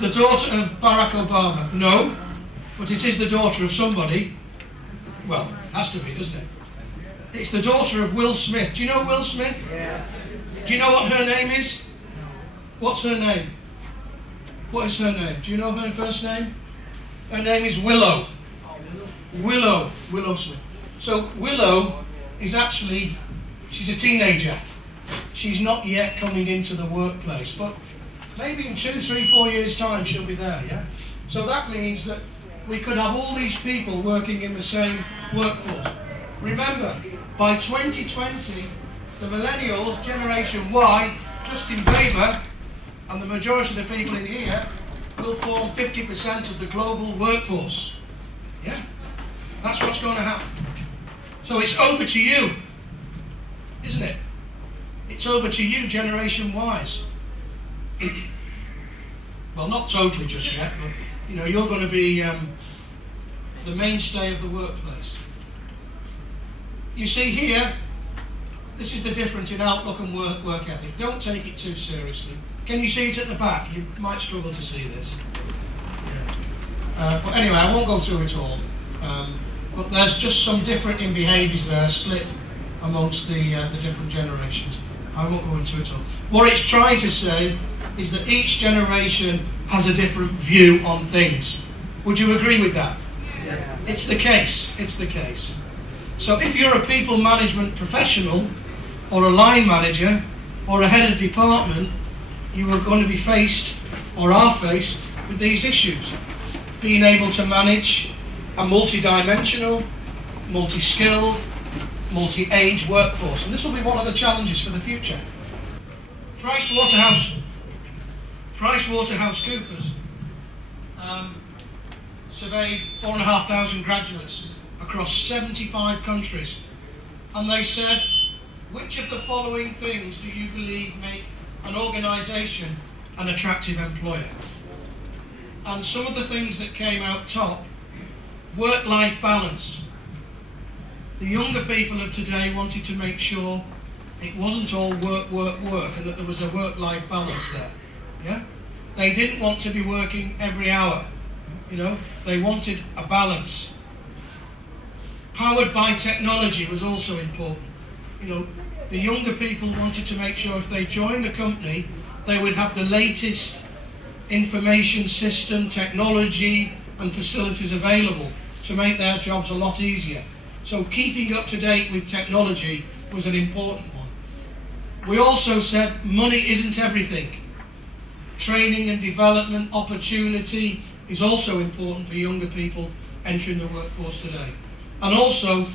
the daughter of Barack Obama? No, but it is the daughter of somebody. Well, it has to be, doesn't it? It's the daughter of Will Smith. Do you know Will Smith? Yeah. Do you know what her name is? What's her name? What is her name? Do you know her first name? Her name is Willow. Willow Smith. So Willow is actually, she's a teenager. She's not yet coming into the workplace, but maybe in 2, 3, 4 years' time she'll be there, yeah? So that means that we could have all these people working in the same workforce. Remember, by 2020, the millennials, Generation Y, Justin Bieber, and the majority of the people in here will form 50% of the global workforce. Yeah? That's what's going to happen. So it's over to you, isn't it? It's over to you, Generation Ys. Well, not totally just yet, but you know, you're going to be the mainstay of the workplace. You see here, this is the difference in outlook and work ethic. Don't take it too seriously. Can you see it at the back? You might struggle to see this. But anyway, I won't go through it all. But there's just some different in behaviours there, split amongst the different generations. I won't go into it all. What it's trying to say is that each generation has a different view on things. Would you agree with that? Yes. It's the case. It's the case. So if you're a people management professional, or a line manager, or a head of department, you are going to be faced, or are faced, with these issues. Being able to manage a multi-dimensional, multi-skilled, multi-age workforce. And this will be one of the challenges for the future. PricewaterhouseCoopers surveyed 4,500 graduates across 75 countries, and they said, which of the following things do you believe make an organisation an attractive employer? And some of the things that came out top: work-life balance. The younger people of today wanted to make sure it wasn't all work, and that there was a work-life balance there. Yeah? They didn't want to be working every hour. You know, they wanted a balance. Powered by technology was also important. You know, the younger people wanted to make sure if they joined a company, they would have the latest information system, technology, and facilities available to make their jobs a lot easier. So keeping up to date with technology was an important one. We also said money isn't everything. Training and development opportunity is also important for younger people entering the workforce today. And also,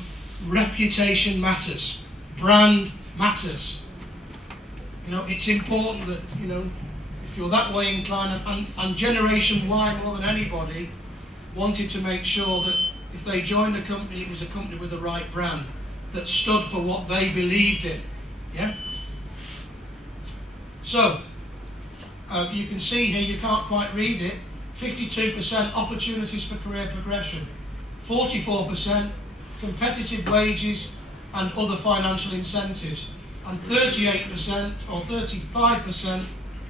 reputation matters. Brand matters. You know, it's important that, you know, if you're that way inclined, and Generation Y more than anybody wanted to make sure that if they joined a company, it was a company with the right brand that stood for what they believed in. Yeah? So, you can see here, you can't quite read it, 52% opportunities for career progression, 44% competitive wages and other financial incentives, and 38% or 35%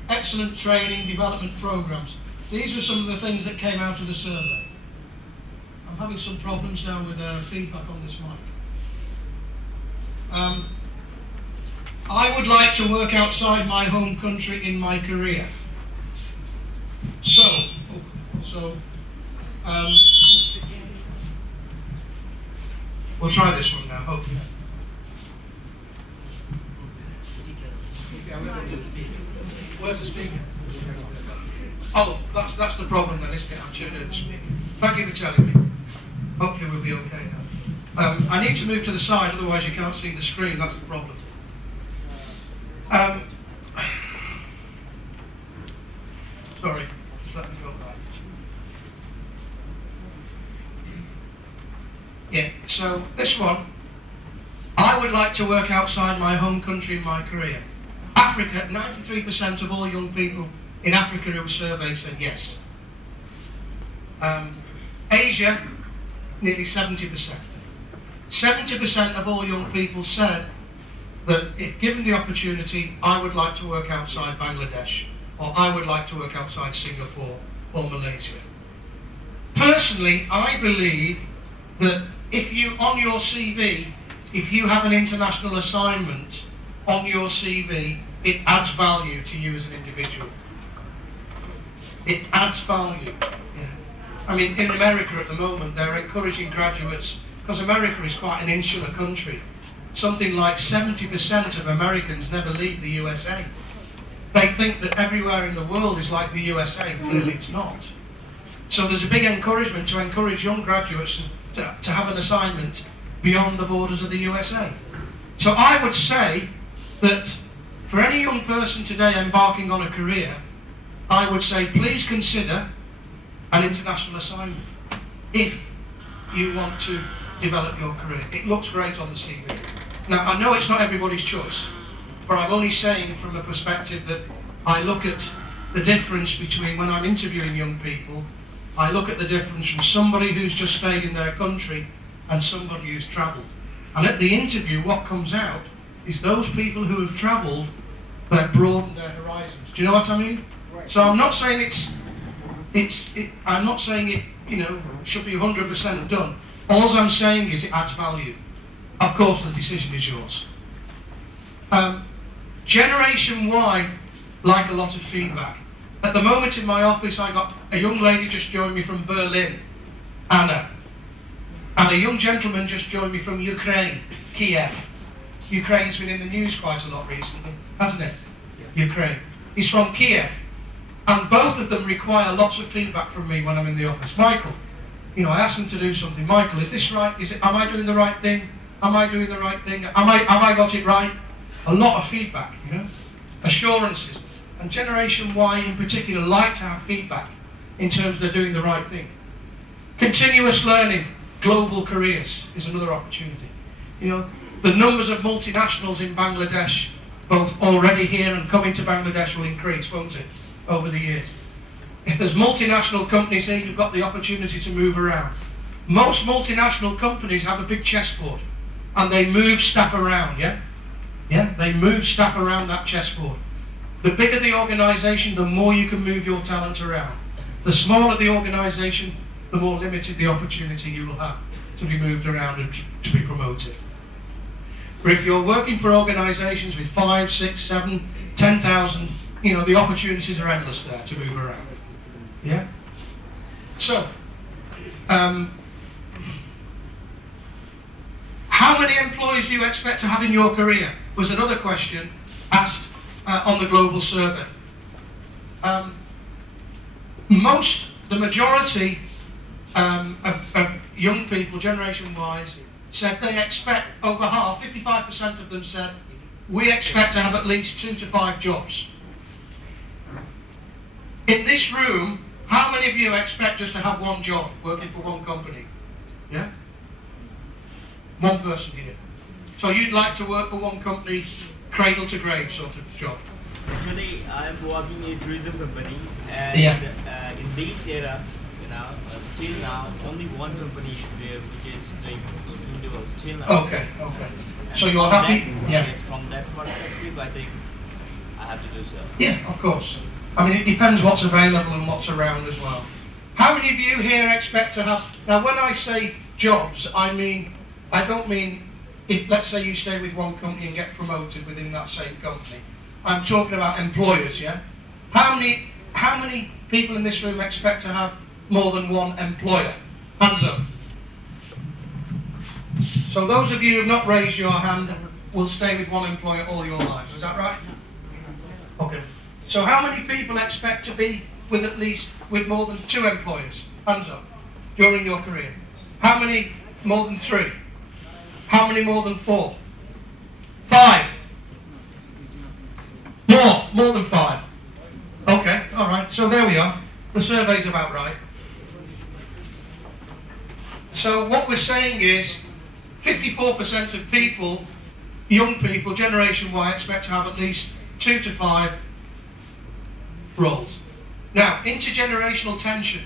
excellent training development programs. These are some of the things that came out of the survey. I'm having some problems now with feedback on this mic. I would like to work outside my home country in my career. We'll try this one now, hopefully. Where's the speaker? Oh, that's the problem then, isn't it? I'm tuned in the speaker. Thank you for telling me. Hopefully we'll be okay now. I need to move to the side, otherwise you can't see the screen, that's the problem. Sorry, just let me go back. Yeah, so this one, I would like to work outside my home country in my career. Africa, 93% of all young people in Africa who were surveyed said yes. Asia, nearly 70%. 70% of all young people said that if given the opportunity, I would like to work outside Bangladesh or I would like to work outside Singapore or Malaysia. Personally, I believe that if you, on your CV, if you have an international assignment on your CV, it adds value to you as an individual. It adds value. Yeah. I mean, in America at the moment, they're encouraging graduates, because America is quite an insular country. Something like 70% of Americans never leave the USA. They think that everywhere in the world is like the USA. Clearly it's not. So there's a big encouragement to encourage young graduates to have an assignment beyond the borders of the USA. So I would say that for any young person today embarking on a career, I would say please consider an international assignment if you want to develop your career. It looks great on the CV. Now, I know it's not everybody's choice, but I'm only saying from a perspective that I look at the difference between when I'm interviewing young people, I look at the difference from somebody who's just stayed in their country and somebody who's travelled. And at the interview, what comes out is those people who have travelled, they've broadened their horizons. Do you know what I mean? Right. So I'm not saying I'm not saying it, should be 100% done. All I'm saying is it adds value. Of course, the decision is yours. Generation Y like a lot of feedback. At the moment in my office, I got a young lady just joined me from Berlin, Anna, and a young gentleman just joined me from Ukraine, Kiev. Ukraine's been in the news quite a lot recently, hasn't it? Yeah. Ukraine. He's from Kiev, and both of them require lots of feedback from me when I'm in the office. Michael, I asked them to do something. Michael, is this right? Am I doing the right thing? Am I doing the right thing? Have I got it right? A lot of feedback, assurances. And Generation Y in particular like to have feedback in terms of they're doing the right thing. Continuous learning, global careers is another opportunity. The numbers of multinationals in Bangladesh, both already here and coming to Bangladesh, will increase, won't it, over the years. If there's multinational companies here, you've got the opportunity to move around. Most multinational companies have a big chessboard and they move staff around, yeah? Yeah, they move staff around that chessboard. The bigger the organisation, the more you can move your talent around. The smaller the organisation, the more limited the opportunity you will have to be moved around and to be promoted. But if you're working for organisations with 5, 6, 7, 10,000, the opportunities are endless there to move around. Yeah? So, how many employees do you expect to have in your career? Was another question asked on the global survey. The majority of young people, Generation-wise, said they expect, over half, 55% of them said, we expect to have at least 2 to 5 jobs. In this room, how many of you expect just to have one job, working for one company? Yeah? One person here. So you'd like to work for one company, cradle to grave sort of job? Actually, I'm working in a tourism company, and in this era, still now, only one company is there which is doing renewal still now. Okay. So you're happy? Yes, from that perspective, I think I have to do so. Yeah, of course. I mean, it depends what's available and what's around as well. How many of you here expect to have... Now, when I say jobs, I don't mean if, let's say, you stay with one company and get promoted within that same company. I'm talking about employers, yeah? How many people in this room expect to have more than one employer? Hands up. So those of you who have not raised your hand will stay with one employer all your lives, is that right? Okay. So how many people expect to be with more than 2 employers? Hands up. During your career. How many more than 3? How many more than 4? 5? More than 5. Okay, alright, so there we are. The survey's about right. So what we're saying is 54% of people, young people, Generation Y, expect to have at least 2 to 5 roles. Now, intergenerational tension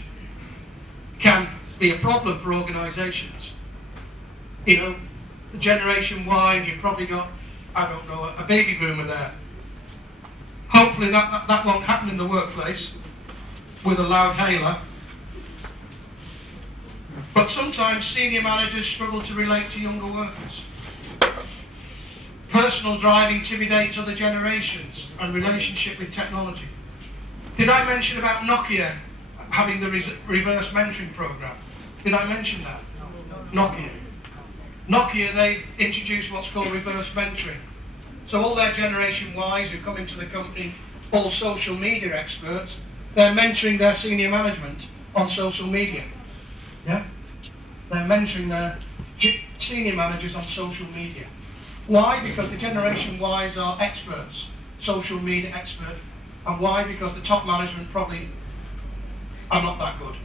can be a problem for organisations. The Generation Y, and you've probably got, I don't know, a baby boomer there. Hopefully that won't happen in the workplace with a loud hailer. But sometimes senior managers struggle to relate to younger workers. Personal drive intimidates other generations and relationship with technology. Did I mention about Nokia having the reverse mentoring program? Did I mention that? Nokia. Nokia, they introduced what's called reverse mentoring. So all their Generation Ys who come into the company, all social media experts, they're mentoring their senior management on social media. Yeah? They're mentoring their senior managers on social media. Why? Because the Generation Ys are experts, social media experts. And why? Because the top management probably are not that good.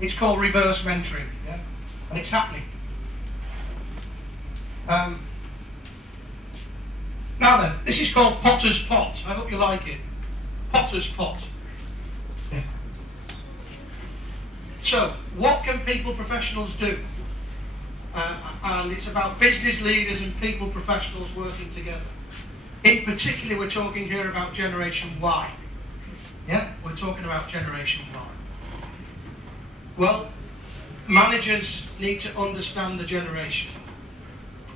It's called reverse mentoring, yeah? And it's happening. Now then, this is called Potter's Pot. I hope you like it. Potter's Pot. Yeah. So, what can people professionals do? And it's about business leaders and people professionals working together. In particular, we're talking here about Generation Y. Yeah, we're talking about Generation Y. Well, managers need to understand the generation.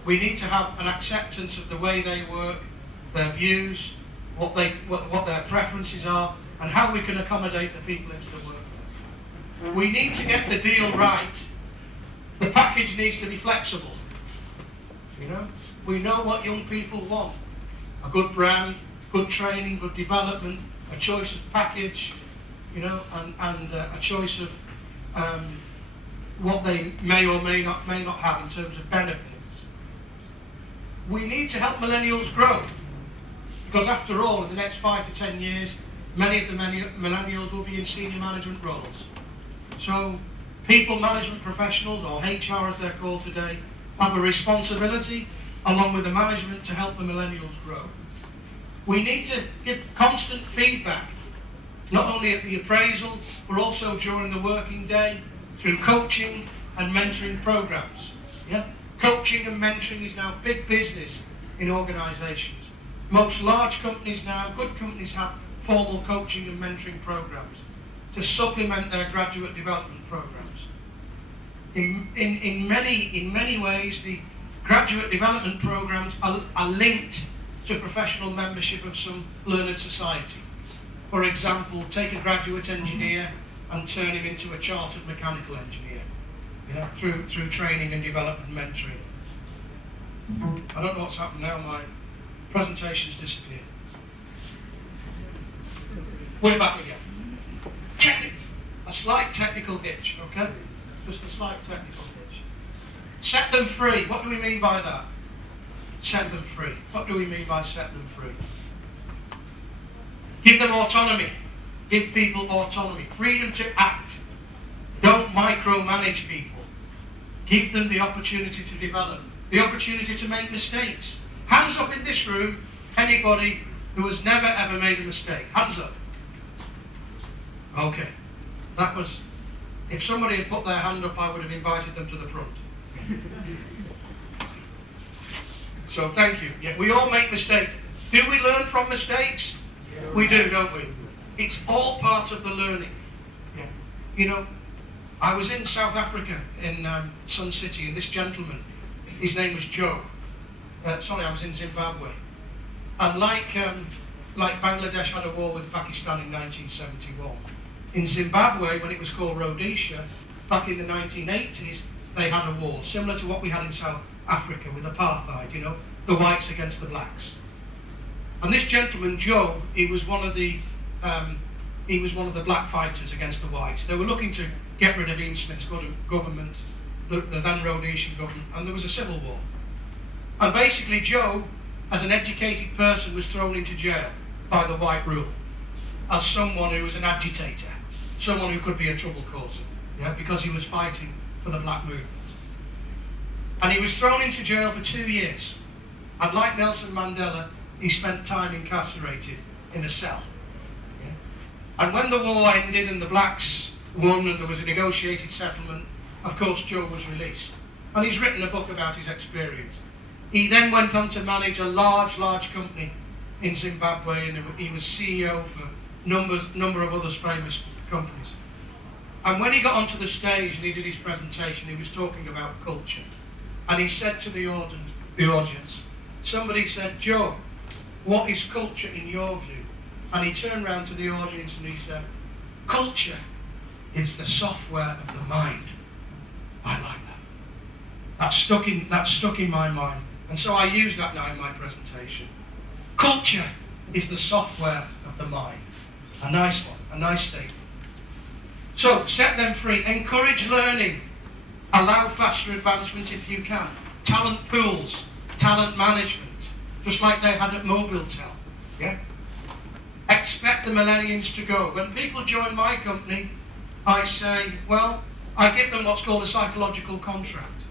We need to have an acceptance of the way they work, their views, what their preferences are, and how we can accommodate the people into the workplace. We need to get the deal right. The package needs to be flexible. You know, we know what young people want: a good brand, good training, good development, a choice of package, you know, and a choice of what they may or may not have in terms of benefits. We need to help millennials grow, because after all, in the next 5 to 10 years, many of the millennials will be in senior management roles. So people management professionals, or HR as they're called today, have a responsibility, along with the management, to help the millennials grow. We need to give constant feedback, not only at the appraisal, but also during the working day, through coaching and mentoring programs. Yeah? Coaching and mentoring is now big business in organisations. Most large companies now, good companies, have formal coaching and mentoring programs to supplement their graduate development programs. In many ways, the graduate development programs are linked to professional membership of some learned society. For example, take a graduate engineer and turn him into a chartered mechanical engineer, you know, through training and development mentoring. I don't know what's happened now, my presentation's disappeared. We're back again. A slight technical hitch, okay? Just a slight technical hitch. Set them free. What do we mean by that? Set them free. What do we mean by set them free? Give them autonomy. Give people autonomy. Freedom to act. Don't micromanage people. Give them the opportunity to develop. The opportunity to make mistakes. Hands up in this room, anybody who has never ever made a mistake. Hands up. Okay. That was, if somebody had put their hand up, I would have invited them to the front. So thank you. Yeah, we all make mistakes. Do we learn from mistakes? Yeah. We do, don't we? It's all part of the learning. Yeah. You know, I was in South Africa, in Sun City, and this gentleman, his name was Joe. I was in Zimbabwe. And like Bangladesh had a war with Pakistan in 1971, in Zimbabwe, when it was called Rhodesia, back in the 1980s, they had a war, similar to what we had in South Africa with apartheid, you know, the whites against the blacks. And this gentleman, Joe, he was one of the black fighters against the whites. They were looking to get rid of Ian Smith's government, the then Rhodesian government, and there was a civil war. And basically Joe, as an educated person, was thrown into jail by the white rule as someone who was an agitator, someone who could be a trouble causer, yeah, because he was fighting for the black movement. And he was thrown into jail for 2 years. And like Nelson Mandela, he spent time incarcerated in a cell. Yeah? And when the war ended and the blacks won and there was a negotiated settlement, of course Joe was released. And he's written a book about his experience. He then went on to manage a large company in Zimbabwe, and he was CEO for number of other famous companies. And when he got onto the stage and he did his presentation, he was talking about culture. And he said to the audience, somebody said, Joe, what is culture in your view? And he turned around to the audience and he said, culture is the software of the mind. I like that. That's stuck in my mind. And so I use that now in my presentation. Culture is the software of the mind. A nice one, a nice statement. So, set them free. Encourage learning. Allow faster advancement if you can. Talent pools, talent management, just like they had at Mobiltel. Yeah? Expect the millennials to go. When people join my company, I say, well, I give them what's called a psychological contract.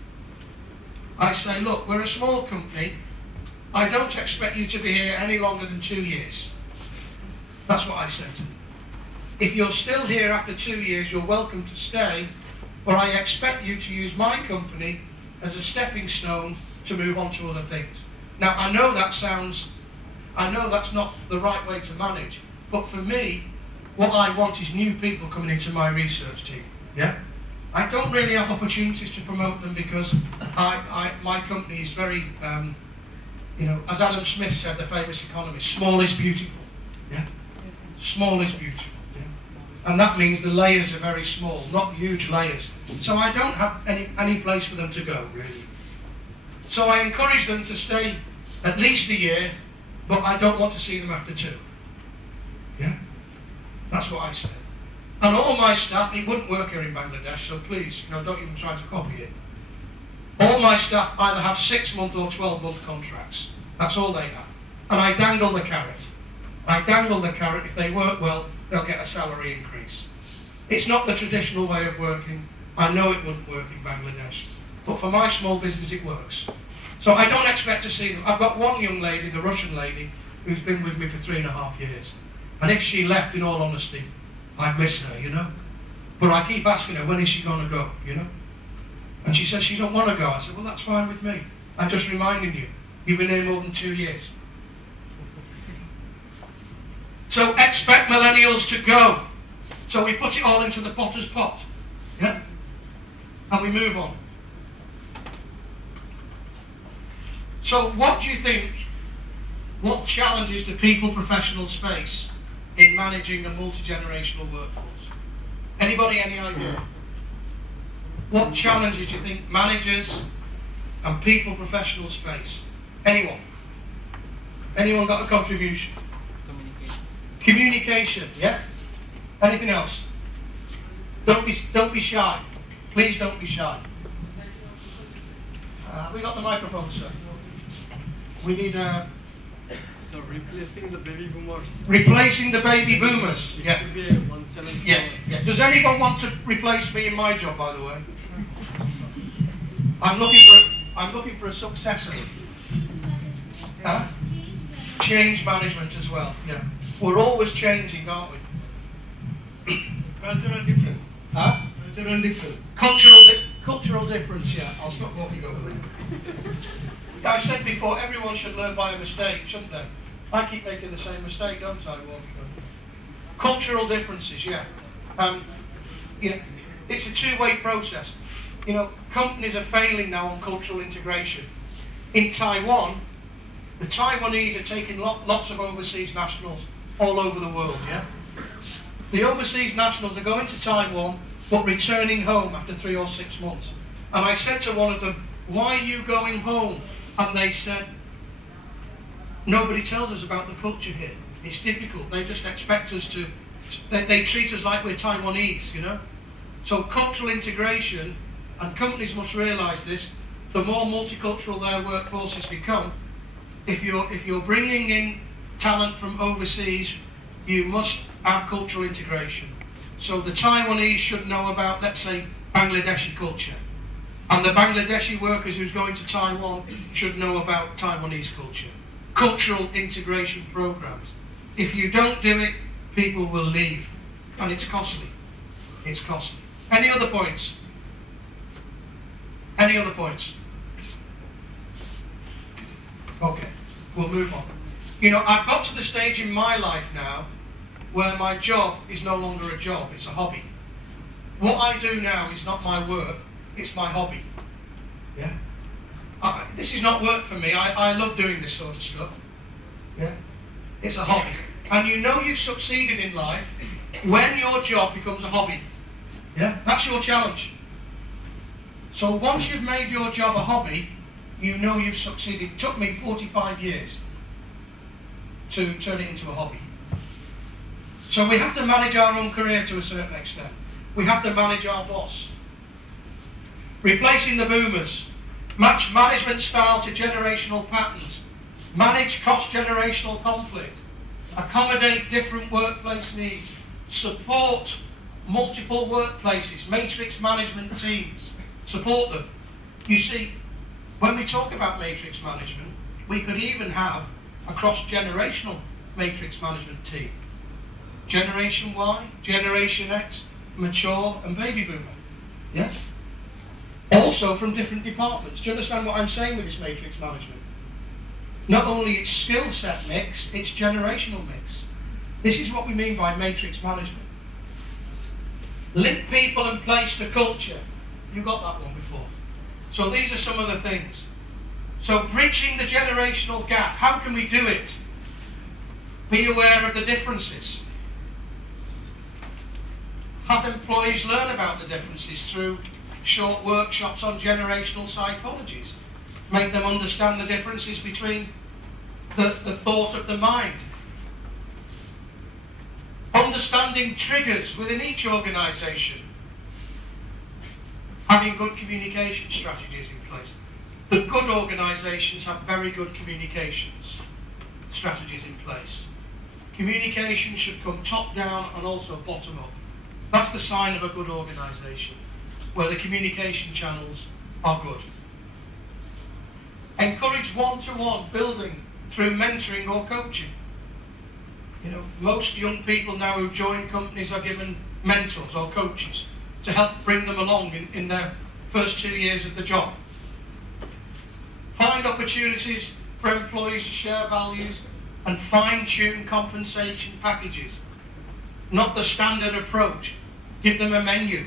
I say, look, we're a small company. I don't expect you to be here any longer than 2 years. That's what I say to them. If you're still here after 2 years, you're welcome to stay, but I expect you to use my company as a stepping stone to move on to other things. Now, I know that's not the right way to manage, but for me, what I want is new people coming into my research team. Yeah? I don't really have opportunities to promote them because my company is very, as Adam Smith said, the famous economist, small is beautiful. Yeah? Small is beautiful. Yeah? And that means the layers are very small, not huge layers. So I don't have any place for them to go, really. So I encourage them to stay at least a year, but I don't want to see them after 2. Yeah? That's what I said. And all my staff, it wouldn't work here in Bangladesh, so please, don't even try to copy it. All my staff either have 6-month or 12-month contracts. That's all they have. And I dangle the carrot. If they work well, they'll get a salary increase. It's not the traditional way of working. I know it wouldn't work in Bangladesh. But for my small business, it works. So I don't expect to see them. I've got one young lady, the Russian lady, who's been with me for 3.5 years. And if she left, in all honesty, I'd miss her, But I keep asking her, when is she going to go, And she says she don't want to go. I said, well, that's fine with me. I'm just reminding you, you've been here more than 2 years. So expect millennials to go. So we put it all into the potter's pot. Yeah? And we move on. So what do you think, what challenges do people professionals face in managing a multi-generational workforce? Anybody, any idea? What challenges do you think managers and people professionals face? Anyone? Anyone got a contribution? Communication, yeah? Anything else? Don't be shy. Please don't be shy. We got the microphone, sir. We need So replacing the baby boomers. Replacing the baby boomers. Yeah. Should be one challenge. Yeah. Does anyone want to replace me in my job, by the way? I'm looking for a successor. Huh? Change management as well. Yeah. We're always changing, aren't we? Cultural difference. Huh? Cultural difference. Cultural difference. Yeah. I'll stop walking over there. I said before, everyone should learn by a mistake, shouldn't they? I keep making the same mistake, don't I, walking over? Cultural differences, yeah. It's a two-way process. Companies are failing now on cultural integration. In Taiwan, the Taiwanese are taking lots of overseas nationals all over the world, yeah? The overseas nationals are going to Taiwan, but returning home after 3 or 6 months. And I said to one of them, why are you going home? And they said, nobody tells us about the culture here. It's difficult. They just expect us to, they treat us like we're Taiwanese, So cultural integration, and companies must realise this, the more multicultural their workforces become, if you're bringing in talent from overseas, you must have cultural integration. So the Taiwanese should know about, let's say, Bangladeshi culture. And the Bangladeshi workers who's going to Taiwan should know about Taiwanese culture. Cultural integration programs. If you don't do it, people will leave. And it's costly. It's costly. Any other points? Any other points? Okay, we'll move on. You know, I've got to the stage in my life now where my job is no longer a job, it's a hobby. What I do now is not my work, it's my hobby. Yeah? This is not work for me. I love doing this sort of stuff. Yeah? It's a hobby. And you know you've succeeded in life when your job becomes a hobby. Yeah? That's your challenge. So once you've made your job a hobby, you know you've succeeded. It took me 45 years to turn it into a hobby. So we have to manage our own career to a certain extent. We have to manage our boss. Replacing the boomers. Match management style to generational patterns. Manage cross-generational conflict. Accommodate different workplace needs. Support multiple workplaces. Matrix management teams. Support them. You see, when we talk about matrix management, we could even have a cross-generational matrix management team. Generation Y, Generation X, mature and baby boomer. Yes? Also from different departments. Do you understand what I'm saying with this matrix management? Not only its skill set mix, it's generational mix. This is what we mean by matrix management. Link people and place to culture. You got that one before. So these are some of the things. So bridging the generational gap. How can we do it? Be aware of the differences. Have employees learn about the differences through short workshops on generational psychologies. Make them understand the differences between the thought of the mind. Understanding triggers within each organisation. Having good communication strategies in place. The good organisations have very good communications strategies in place. Communication should come top down and also bottom up. That's the sign of a good organisation, where the communication channels are good. Encourage one-to-one building through mentoring or coaching. You know, most young people now who join companies are given mentors or coaches to help bring them along in their first 2 years of the job. Find opportunities for employees to share values and fine-tune compensation packages. Not the standard approach. Give them a menu.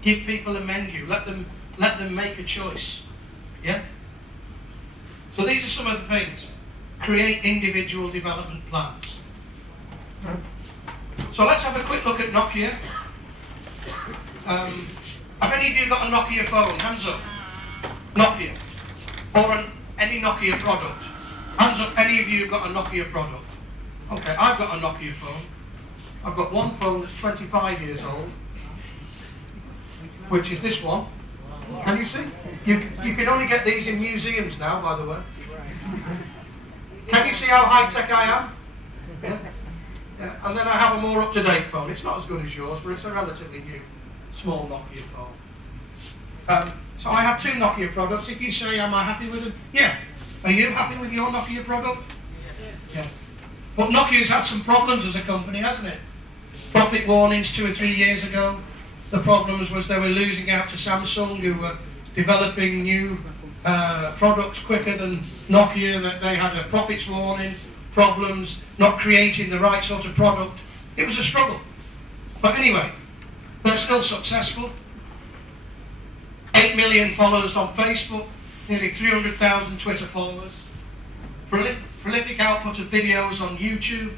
Give people a menu. Let them make a choice. Yeah? So these are some of the things. Create individual development plans. So let's have a quick look at Nokia. Have any of you got a Nokia phone? Hands up. Nokia. Or any Nokia product. Hands up, any of you have got a Nokia product. Okay, I've got a Nokia phone. I've got one phone that's 25 years old, which is this one. Can you see? You can only get these in museums now, by the way. Can you see how high-tech I am? Yeah. Yeah. And then I have a more up-to-date phone. It's not as good as yours, but it's a relatively new, small Nokia phone. So I have two Nokia products. If you say, am I happy with them? Yeah. Are you happy with your Nokia product? Yeah. But Nokia's had some problems as a company, hasn't it? Profit warnings 2 or 3 years ago. The problems was they were losing out to Samsung, who were developing new products quicker than Nokia, that they had a profits warning, problems, not creating the right sort of product. It was a struggle. But anyway, they're still successful. 8 million followers on Facebook, nearly 300,000 Twitter followers. Prolific output of videos on YouTube.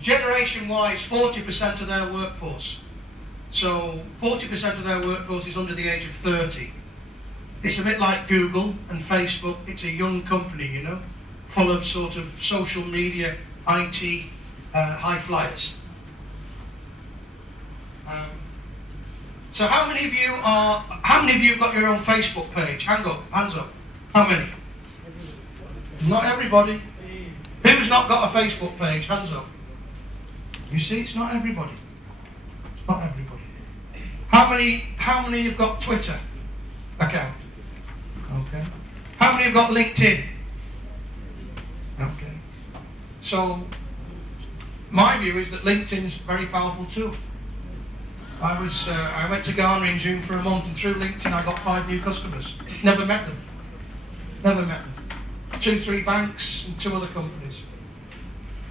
Generation-wise, 40% of their workforce. So 40% of their workforce is under the age of 30. It's a bit like Google and Facebook. It's a young company, you know, full of sort of social media, IT, high flyers. So how many of you have got your own Facebook page? Hands up. How many? Not everybody. Who's not got a Facebook page? Hands up. You see, it's not everybody. It's not everybody. How many have got Twitter account? Okay. How many have got LinkedIn? Okay. So my view is that LinkedIn's a very powerful tool. I went to Ghana in June for a month, and through LinkedIn I got 5 new customers. Never met them. 2-3 banks and 2 other companies.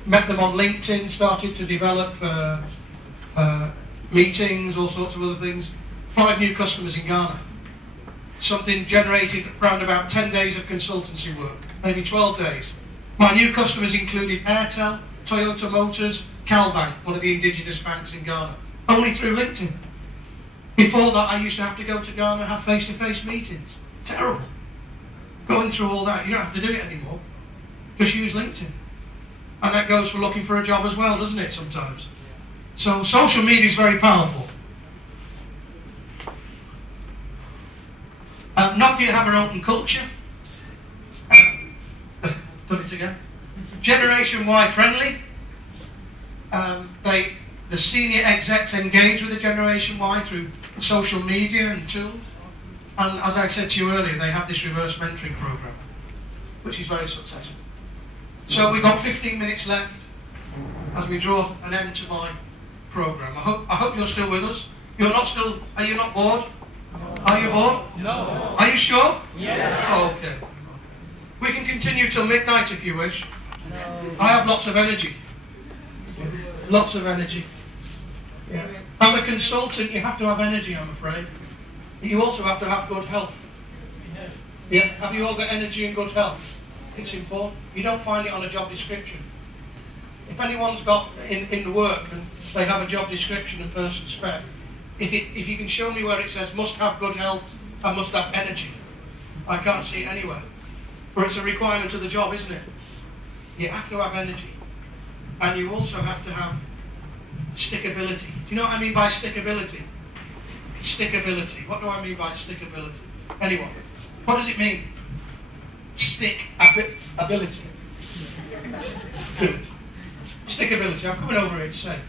Met them on LinkedIn, started to develop meetings, all sorts of other things. 5 new customers in Ghana. Something generated around about 10 days of consultancy work, maybe 12 days. My new customers included Airtel, Toyota Motors, Calbank, one of the indigenous banks in Ghana, only through LinkedIn. Before that, I used to have to go to Ghana and have face-to-face meetings. Terrible. Going through all that, you don't have to do it anymore. Just use LinkedIn. And that goes for looking for a job as well, doesn't it, sometimes? So social media is very powerful. Nokia have an open culture. Done it again. Generation Y friendly. The senior execs engage with the Generation Y through social media and tools. And as I said to you earlier, they have this reverse mentoring program, which is very successful. So we've got 15 minutes left as we draw an end to my program. I hope you're still with us. You're not still, are you not bored? Are you bored? No. Are you sure? Yes. Oh, okay. We can continue till midnight if you wish. No. I have lots of energy. Lots of energy. Yeah. As a consultant, you have to have energy, I'm afraid. You also have to have good health. Yeah. Have you all got energy and good health? It's important. You don't find it on a job description. If anyone's got in the work and they have a job description and person spec, if you can show me where it says must have good health and must have energy, I can't see it anywhere. But it's a requirement of the job, isn't it? You have to have energy. And you also have to have stickability. Do you know what I mean by stickability? Stickability. What do I mean by stickability? Anyone? What does it mean? Ability. Good. Stickability. I'm coming over here, it's safe.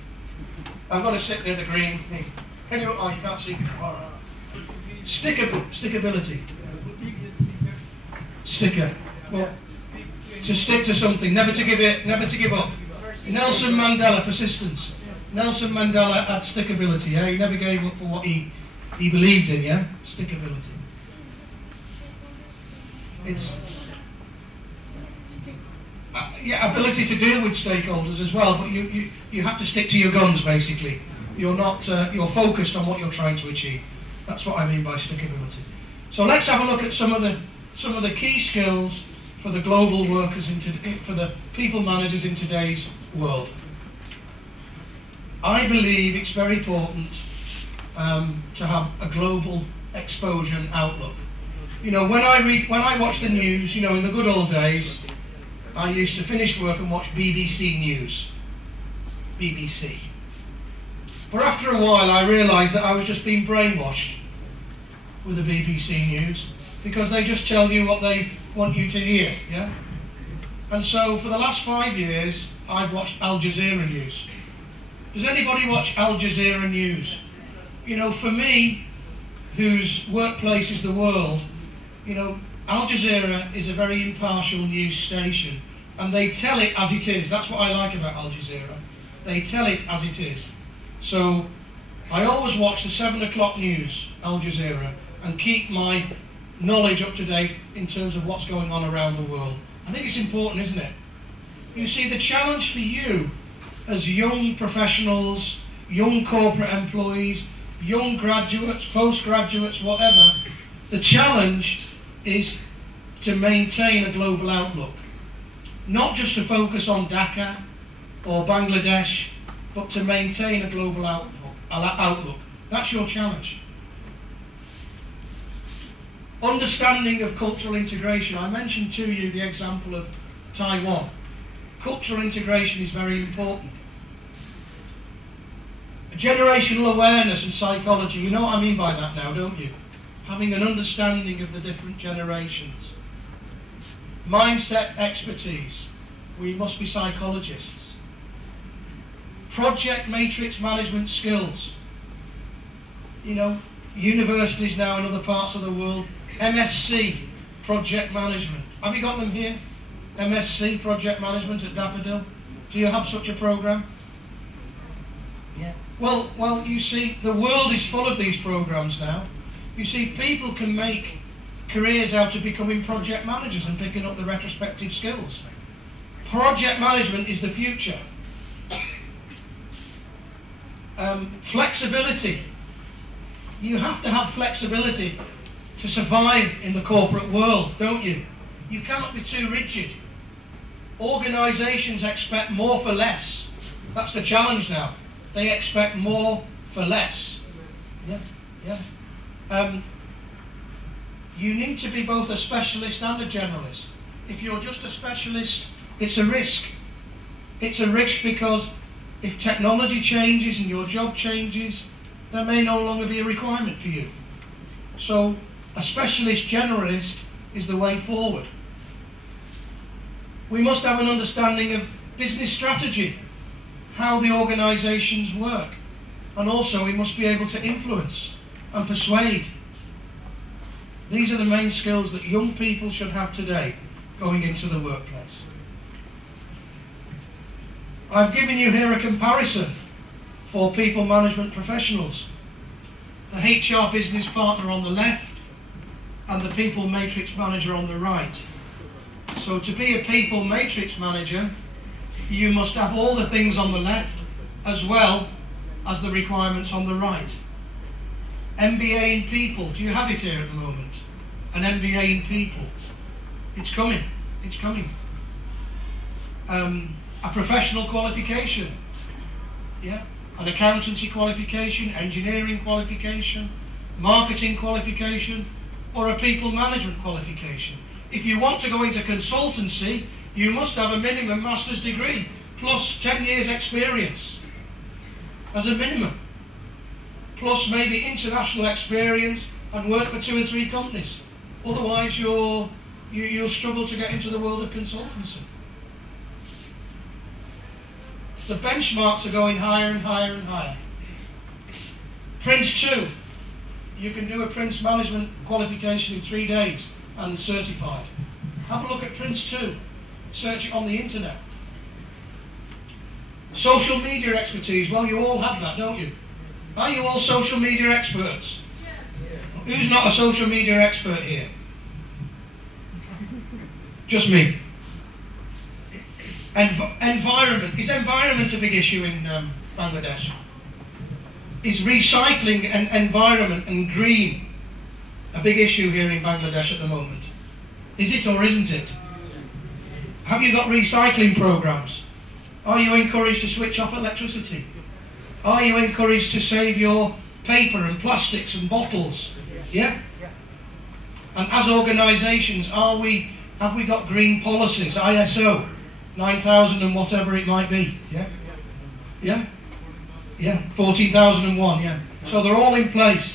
I'm going to sit near the green thing. Can you? Oh, you can't see. All right. Stickability. Sticker. Well, to stick to something, never to give up. Nelson Mandela, persistence. Nelson Mandela had stickability. Yeah, he never gave up for what he believed in. Yeah, stickability. It's ability to deal with stakeholders as well, but you have to stick to your guns basically. You're not you're focused on what you're trying to achieve. That's what I mean by stickability. So let's have a look at some of the key skills for the global workers for the people managers in today's world. I believe it's very important to have a global exposure and outlook. You know, when I watch the news, you know, in the good old days, I used to finish work and watch BBC News. BBC. But after a while I realised that I was just being brainwashed with the BBC News, because they just tell you what they want you to hear, yeah? And so for the last 5 years, I've watched Al Jazeera News. Does anybody watch Al Jazeera News? You know, for me, whose workplace is the world, you know, Al Jazeera is a very impartial news station, and they tell it as it is. That's what I like about Al Jazeera. They tell it as it is. So I always watch the 7 o'clock news, Al Jazeera, and keep my knowledge up to date in terms of what's going on around the world. I think it's important, isn't it? You see, the challenge for you as young professionals, young corporate employees, young graduates, postgraduates, whatever, the challenge is to maintain a global outlook. Not just to focus on Dhaka or Bangladesh, but to maintain a global outlook. That's your challenge. Understanding of cultural integration. I mentioned to you the example of Taiwan. Cultural integration is very important. Generational awareness and psychology. You know what I mean by that now, don't you? Having an understanding of the different generations. Mindset expertise. We must be psychologists. Project matrix management skills. You know, universities now in other parts of the world. MSc, project management. Have you got them here? MSc, project management at Daffodil. Do you have such a program? Yeah. Well, you see, the world is full of these programs now. You see, people can make careers out of becoming project managers and picking up the retrospective skills. Project management is the future. Flexibility. You have to have flexibility to survive in the corporate world, don't you? You cannot be too rigid. Organisations expect more for less. That's the challenge now. They expect more for less. Yeah. You need to be both a specialist and a generalist. If you're just a specialist, it's a risk. It's a risk because if technology changes and your job changes, there may no longer be a requirement for you. So a specialist generalist is the way forward. We must have an understanding of business strategy, how the organisations work, and also we must be able to influence and persuade. These are the main skills that young people should have today going into the workplace. I've given you here a comparison for people management professionals. The HR business partner on the left and the people matrix manager on the right. So to be a people matrix manager, you must have all the things on the left as well as the requirements on the right. MBA in people, do you have it here at the moment? An MBA in people. It's coming, it's coming. A professional qualification, yeah, an accountancy qualification, engineering qualification, marketing qualification, or a people management qualification. If you want to go into consultancy, you must have a minimum master's degree plus 10 years experience as a minimum, plus maybe international experience and work for 2 or 3 companies. Otherwise you'll struggle to get into the world of consultancy. The benchmarks are going higher and higher and higher. Prince 2, you can do a Prince management qualification in 3 days and certified. Have a look at Prince 2, search it on the internet. Social media expertise, well you all have that, don't you? Are you all social media experts? Who's not a social media expert here? Just me. Environment. Is environment a big issue in Bangladesh? Is recycling and environment and green a big issue here in Bangladesh at the moment? Is it or isn't it? Have you got recycling programs? Are you encouraged to switch off electricity? Are you encouraged to save your paper and plastics and bottles? Yeah? And as organisations, have we got green policies, ISO 9000 and whatever it might be? Yeah? Yeah? Yeah, 14,001, yeah. So they're all in place.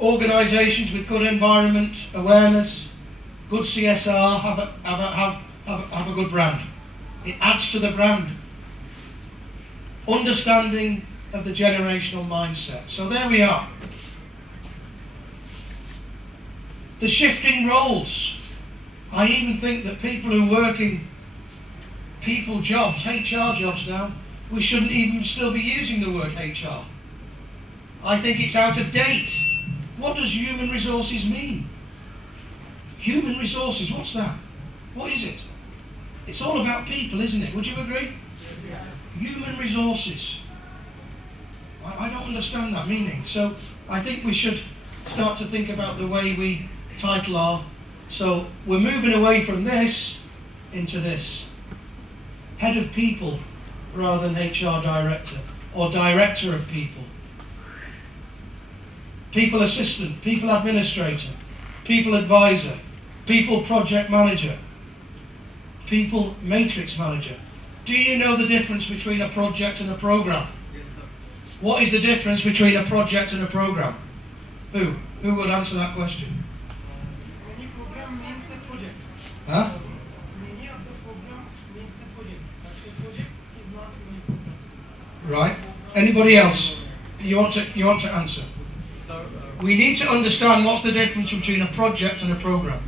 Organisations with good environment awareness, good CSR have a good brand. It adds to the brand. Understanding of the generational mindset. So there we are. The shifting roles. I even think that people who work in people jobs, HR jobs now, we shouldn't even still be using the word HR. I think it's out of date. What does human resources mean? Human resources, what's that? What is it? It's all about people, isn't it? Would you agree? Yeah. Human resources. I don't understand that meaning. So I think we should start to think about the way we title our. So we're moving away from this into this. Head of people rather than HR director or director of people. People assistant, people administrator, people advisor, people project manager, people matrix manager. Do you know the difference between a project and a program? Yes, sir. What is the difference between a project and a program? Who would answer that question? Any program means a project. Huh? Many of the program means a project, but a project is not many program. Right. Anybody else? You want to answer? Sir, We need to understand what's the difference between a project and a program.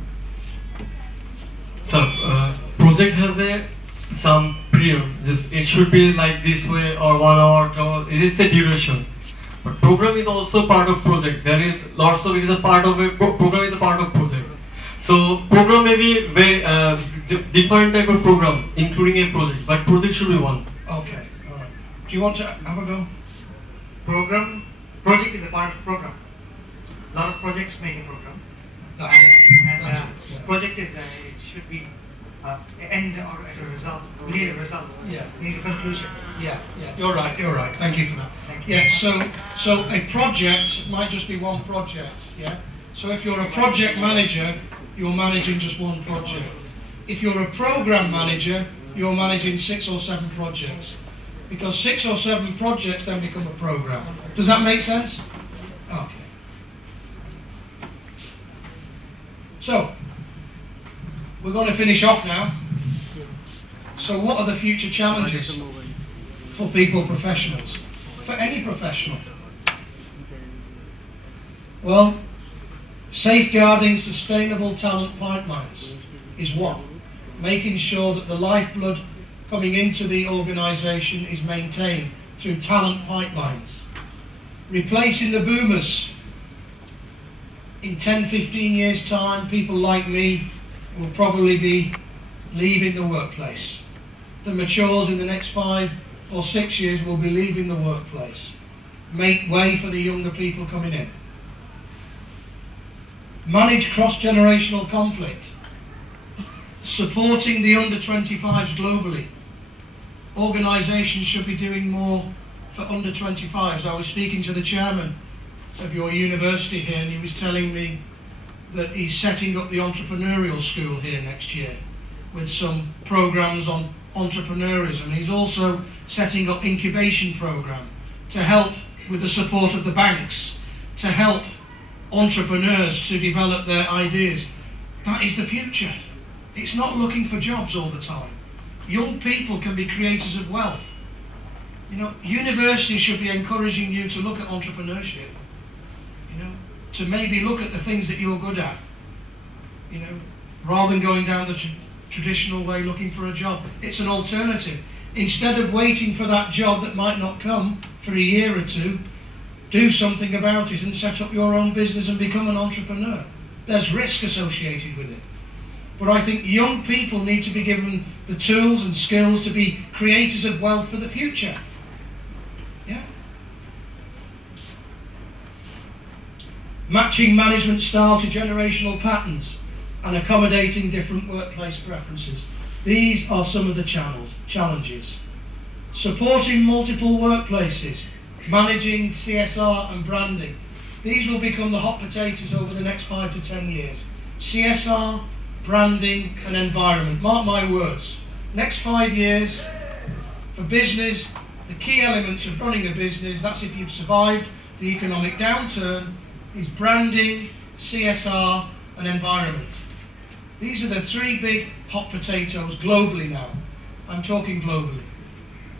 Project has some period. It should be like this way or 1 hour. It is the duration. But program is also part of project. There is lots of, it is a part of a program is a part of project. So program may be very different type of program, including a project, but project should be one. Okay, all right. Do you want to have a go? Project is a part of program. A lot of projects make a program. That's it. And That's it. Yeah. project is it should be end or as a result. We need a result. Yeah. We need a conclusion. Yeah, yeah, you're right. Thank you for that. Thank you. Yeah, so a project might just be one project, yeah? So if you're a project manager, you're managing just one project. If you're a program manager, you're managing 6 or 7 projects. Because 6 or 7 projects then become a program. Does that make sense? Okay. So, we're going to finish off now. So what are the future challenges for people professionals? For any professional? Well, safeguarding sustainable talent pipelines is one. Making sure that the lifeblood coming into the organisation is maintained through talent pipelines. Replacing the boomers. In 10-15 years' time, people like me will probably be leaving the workplace. The matures in the next 5 or 6 years will be leaving the workplace. Make way for the younger people coming in. Manage cross-generational conflict. Supporting the under-25s globally. Organisations should be doing more for under-25s. I was speaking to the chairman of your university here, and he was telling me that he's setting up the entrepreneurial school here next year with some programs on entrepreneurism. He's also setting up incubation program to help with the support of the banks, to help entrepreneurs to develop their ideas. That is the future. It's not looking for jobs all the time. Young people can be creators of wealth. You know, universities should be encouraging you to look at entrepreneurship. You know, to maybe look at the things that you're good at. You know, rather than going down the traditional way looking for a job. It's an alternative. Instead of waiting for that job that might not come for a year or two, do something about it and set up your own business and become an entrepreneur. There's risk associated with it. But I think young people need to be given the tools and skills to be creators of wealth for the future. Yeah. Matching management style to generational patterns and accommodating different workplace preferences. These are some of the challenges. Supporting multiple workplaces, managing CSR and branding. These will become the hot potatoes over the next 5 to 10 years. CSR, branding and environment. Mark my words. Next 5 years, for business, the key elements of running a business, that's if you've survived the economic downturn, is branding, CSR and environment. These are the 3 big hot potatoes globally now. I'm talking globally.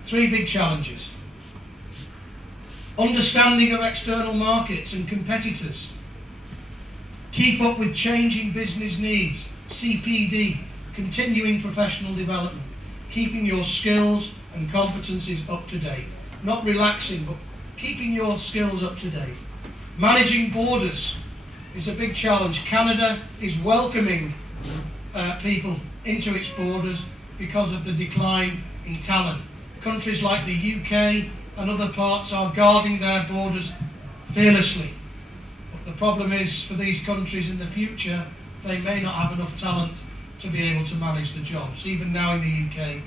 3 big challenges. Understanding of external markets and competitors. Keep up with changing business needs. CPD, continuing professional development. Keeping your skills and competencies up to date. Not relaxing, but keeping your skills up to date. Managing borders is a big challenge. Canada is welcoming people into its borders because of the decline in talent. Countries like the UK and other parts are guarding their borders fearlessly. But the problem is, for these countries in the future, they may not have enough talent to be able to manage the jobs. Even now in the UK,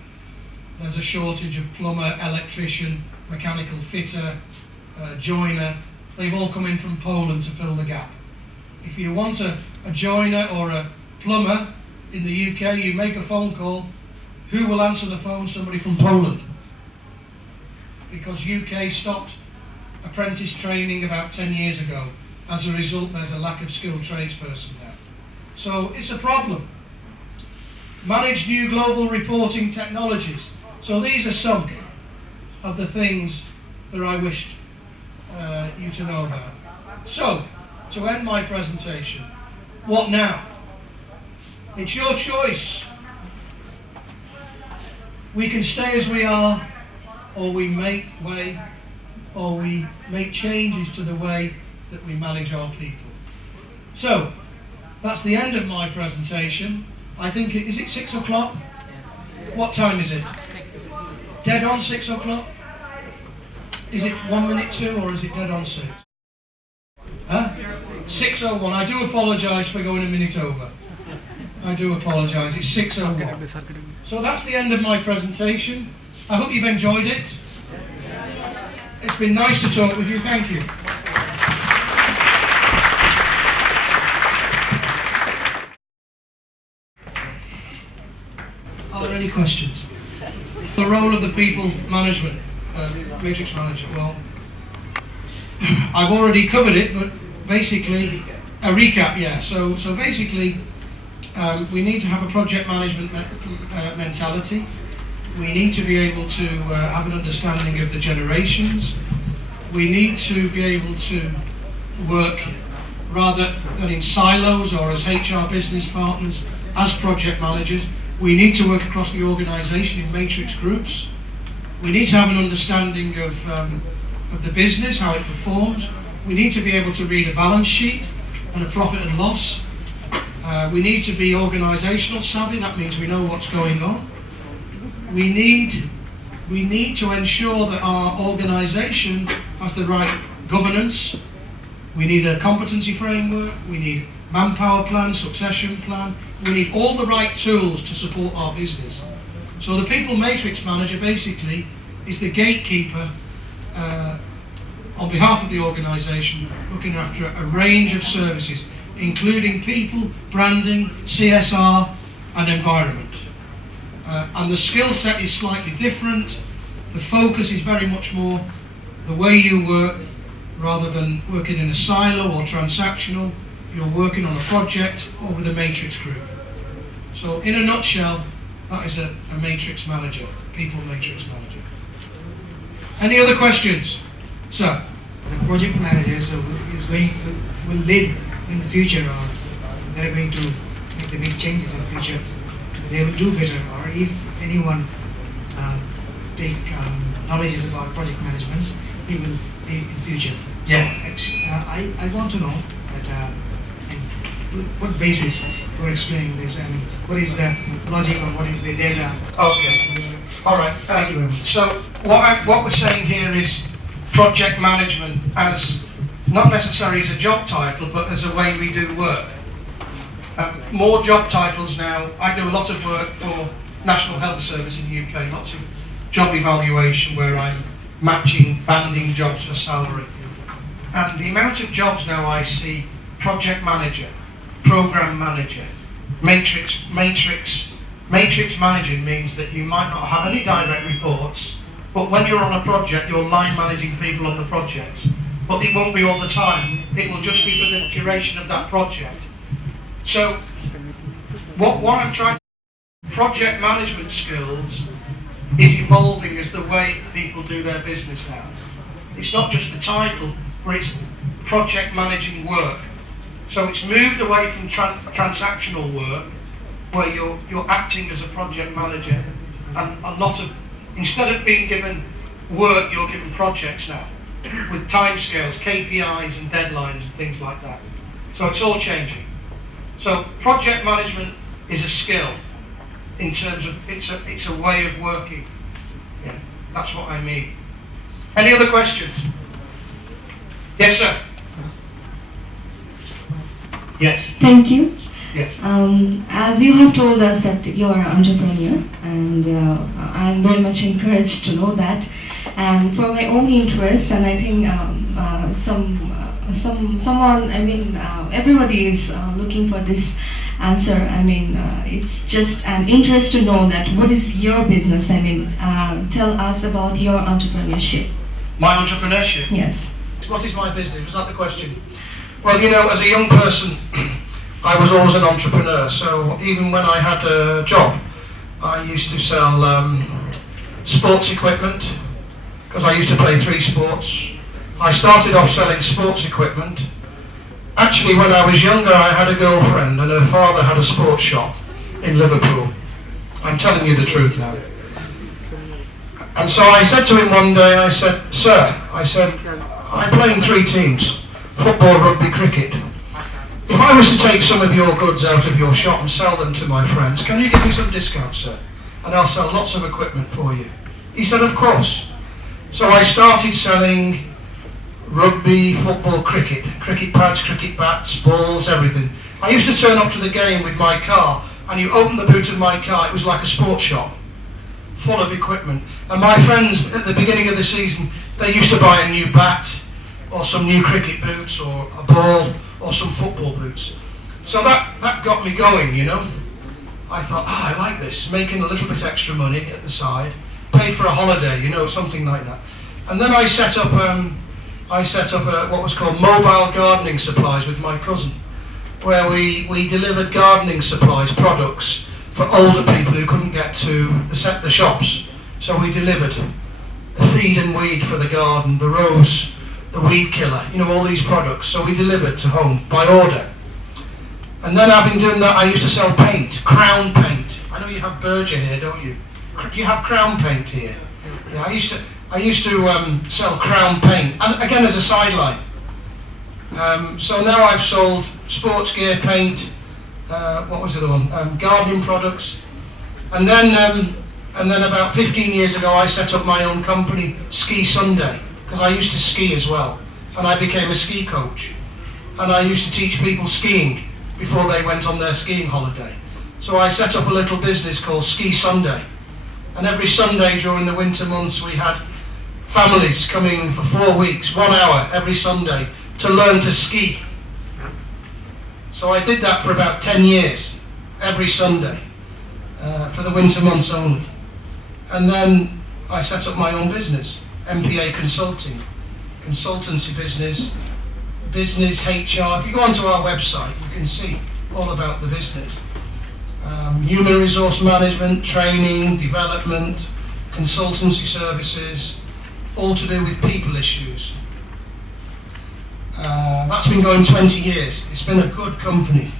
there's a shortage of plumber, electrician, mechanical fitter, joiner. They've all come in from Poland to fill the gap. If you want a joiner or a plumber in the UK, you make a phone call. Who will answer the phone? Somebody from Poland. Because UK stopped apprentice training about 10 years ago. As a result, there's a lack of skilled tradesperson there. So it's a problem. Manage new global reporting technologies. So these are some of the things that I wished you to know about. So, to end my presentation, what now? It's your choice. We can stay as we are, or we make way or we make changes to the way that we manage our people. So, that's the end of my presentation. I think, is it 6 o'clock? What time is it? Dead on 6 o'clock? Is it 1 minute to, or is it dead on 6? Huh? 6:01. I do apologise for going a minute over. I do apologise. It's 6:01. So that's the end of my presentation. I hope you've enjoyed it. It's been nice to talk with you. Thank you. Are there any questions? The role of the people management, matrix manager. Well, I've already covered it, but basically, a recap, yeah. So basically, we need to have a project management mentality. We need to be able to have an understanding of the generations. We need to be able to work rather than in silos or as HR business partners, as project managers. We need to work across the organisation in matrix groups. We need to have an understanding of the business, how it performs. We need to be able to read a balance sheet and a profit and loss. We need to be organisational savvy. That means we know what's going on. We need to ensure that our organisation has the right governance. We need a competency framework. We need manpower plan, succession plan. We need all the right tools to support our business. So the people matrix manager basically is the gatekeeper on behalf of the organisation, looking after a range of services, including people, branding, CSR and environment. And the skill set is slightly different. The focus is very much more the way you work rather than working in a silo or transactional. You're working on a project or with a matrix group. So in a nutshell, that is a matrix manager, people matrix manager. Any other questions? Sir? The project managers will lead in the future, or they're going to make the big changes in the future. They will do better, or if anyone take knowledge about project management, he will lead in future. Yeah. So actually, I want to know that what basis for explaining this, and what is the logic or what is the data? Okay. All right. Thank you very much. So what we're saying here is project management as not necessarily as a job title, but as a way we do work. More job titles now. I do a lot of work for National Health Service in the UK, lots of job evaluation where I'm matching banding jobs for salary. And the amount of jobs now I see, project manager, program manager, matrix managing means that you might not have any direct reports, but when you're on a project, you're line managing people on the project. But it won't be all the time. It will just be for the duration of that project. So, what I'm trying to project management skills is evolving as the way people do their business now. It's not just the title, but it's project managing work. So it's moved away from transactional work, where you're acting as a project manager, and a lot of, instead of being given work, you're given projects now, with timescales, KPIs and deadlines and things like that. So it's all changing. So project management is a skill in terms of it's a way of working. Yeah, that's what I mean. Any other questions? Yes, sir. Yes. Thank you. Yes. As you have told us that you are an entrepreneur, and I'm very much encouraged to know that. And for my own interest, and I think everybody is looking for this answer. I mean, it's just an interest to know that what is your business? I mean, tell us about your entrepreneurship. My entrepreneurship? Yes. What is my business? Was that the question? Well, you know, as a young person, I was always an entrepreneur. So even when I had a job, I used to sell sports equipment, because I used to play 3 sports. I started off selling sports equipment. Actually, when I was younger, I had a girlfriend, and her father had a sports shop in Liverpool. I'm telling you the truth now. And so I said to him one day, I said, "Sir," I said, "I play in 3 teams, football, rugby, cricket. If I was to take some of your goods out of your shop and sell them to my friends, can you give me some discount, sir? And I'll sell lots of equipment for you." He said, "Of course." So I started selling rugby, football, cricket pads, cricket bats, balls, everything. I used to turn up to the game with my car, and you open the boot of my car, it was like a sports shop, full of equipment. And my friends, at the beginning of the season, they used to buy a new bat, or some new cricket boots, or a ball, or some football boots. So that got me going, you know. I thought, I like this, making a little bit extra money at the side, pay for a holiday, you know, something like that. And then I set up what was called mobile gardening supplies with my cousin, where we delivered gardening supplies, products, for older people who couldn't get to the shops. So we delivered the feed and weed for the garden, the rose, the weed killer, you know, all these products. So we delivered to home by order. And then having done that, I used to sell paint, crown paint. I know you have Berger here, don't you? Do you have crown paint here? Yeah, I used to sell crown paint, again as a sideline. So now I've sold sports gear paint, what was the other one? Gardening products. And then about 15 years ago I set up my own company, Ski Sunday, because I used to ski as well. And I became a ski coach. And I used to teach people skiing before they went on their skiing holiday. So I set up a little business called Ski Sunday. And every Sunday during the winter months we had families coming for 4 weeks, 1 hour every Sunday, to learn to ski. So I did that for about 10 years, every Sunday, for the winter months only. And then I set up my own business, MPA Consulting, consultancy business, business HR. If you go onto our website, you can see all about the business. Human resource management, training, development, consultancy services, all to do with people issues. That's been going 20 years. It's been a good company.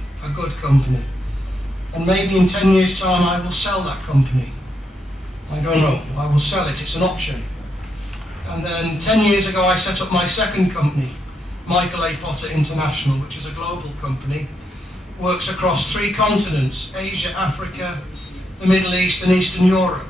And maybe in 10 years' time I will sell that company. I don't know. I will sell it. It's an option. And then 10 years ago I set up my second company, Michael A. Potter International, which is a global company. Works across 3 continents, Asia, Africa, the Middle East and Eastern Europe.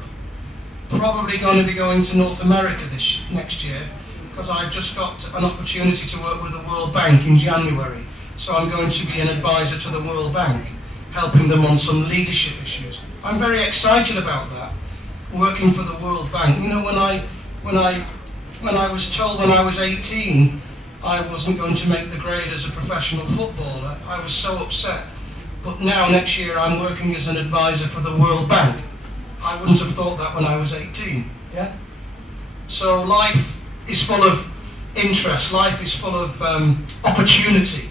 Probably going to be going to North America next year, because I've just got an opportunity to work with the World Bank in January. So I'm going to be an advisor to the World Bank, helping them on some leadership issues. I'm very excited about that, working for the World Bank. You know, when I was told when I was 18 I wasn't going to make the grade as a professional footballer, I was so upset. But now, next year, I'm working as an advisor for the World Bank. I wouldn't have thought that when I was 18, yeah? So life is full of interest, life is full of opportunity.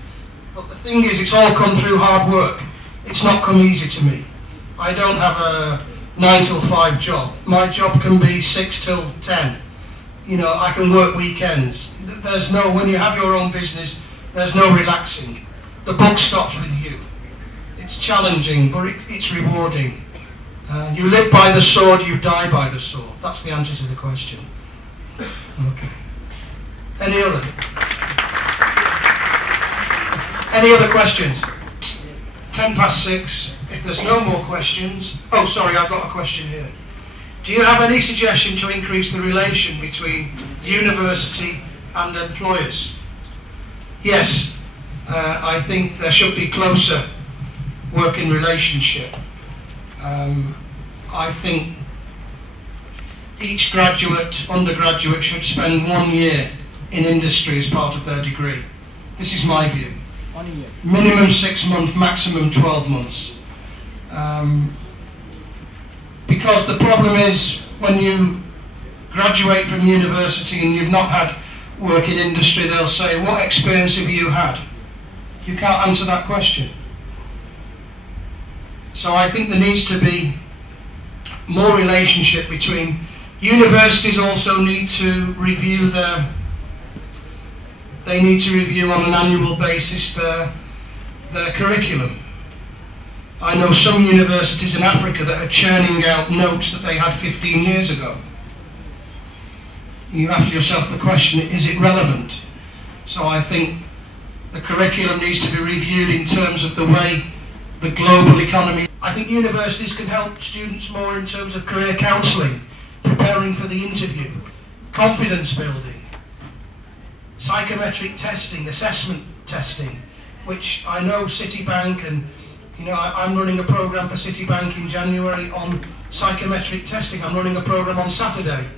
But the thing is, it's all come through hard work. It's not come easy to me. I don't have a 9 till 5 job. My job can be 6 till 10. You know, I can work weekends. When you have your own business, there's no relaxing. The buck stops with you. It's challenging, but it's rewarding. You live by the sword, you die by the sword. That's the answer to the question. Okay. Any other questions? 6:10. If there's no more questions... Oh, sorry, I've got a question here. Do you have any suggestion to increase the relation between university and employers? Yes, I think there should be closer working relationship. I think each undergraduate should spend 1 year in industry as part of their degree. This is my view. 1 year. Minimum 6 months, maximum 12 months. Because the problem is, when you graduate from university and you've not had work in industry, they'll say, what experience have you had? You can't answer that question. So I think there needs to be more relationship between universities. Also need to review they need to review on an annual basis their curriculum. I know some universities in Africa that are churning out notes that they had 15 years ago. you ask yourself the question, is it relevant? So I think the curriculum needs to be reviewed in terms of the way the global economy. I think universities can help students more in terms of career counselling, preparing for the interview, confidence building, psychometric testing, assessment testing, which I know Citibank and I'm running a program for Citibank in January on psychometric testing. I'm running a program on Saturday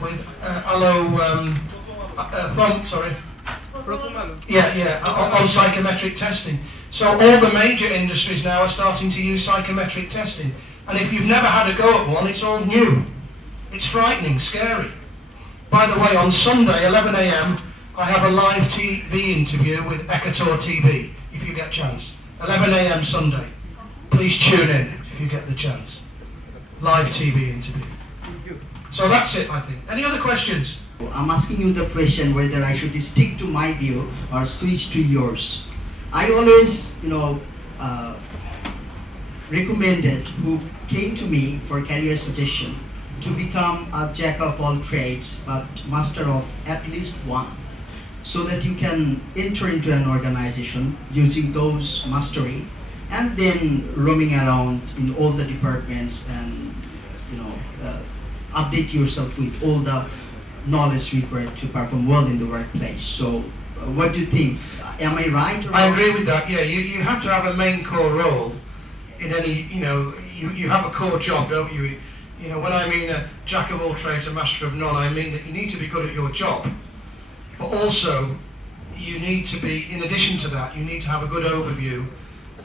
with on psychometric testing. So all the major industries now are starting to use psychometric testing. And if you've never had a go at one, it's all new. It's frightening, scary. By the way, on Sunday, 11 a.m., I have a live TV interview with Ecuador TV, if you get a chance. 11 a.m. Sunday. Please tune in if you get the chance. Live TV interview. So that's it, I think. Any other questions? I'm asking you the question whether I should stick to my view or switch to yours. I always, recommended who came to me for career suggestion to become a jack of all trades but master of at least one, so that you can enter into an organization using those mastery and then roaming around in all the departments and update yourself with all the knowledge required to perform well in the workplace. So what do you think? Am I right? Or I agree with that. Yeah, you have to have a main core role in any, you have a core job, don't you? When I mean a jack of all trades, a master of none, I mean that you need to be good at your job. But also, you need to be, in addition to that, you need to have a good overview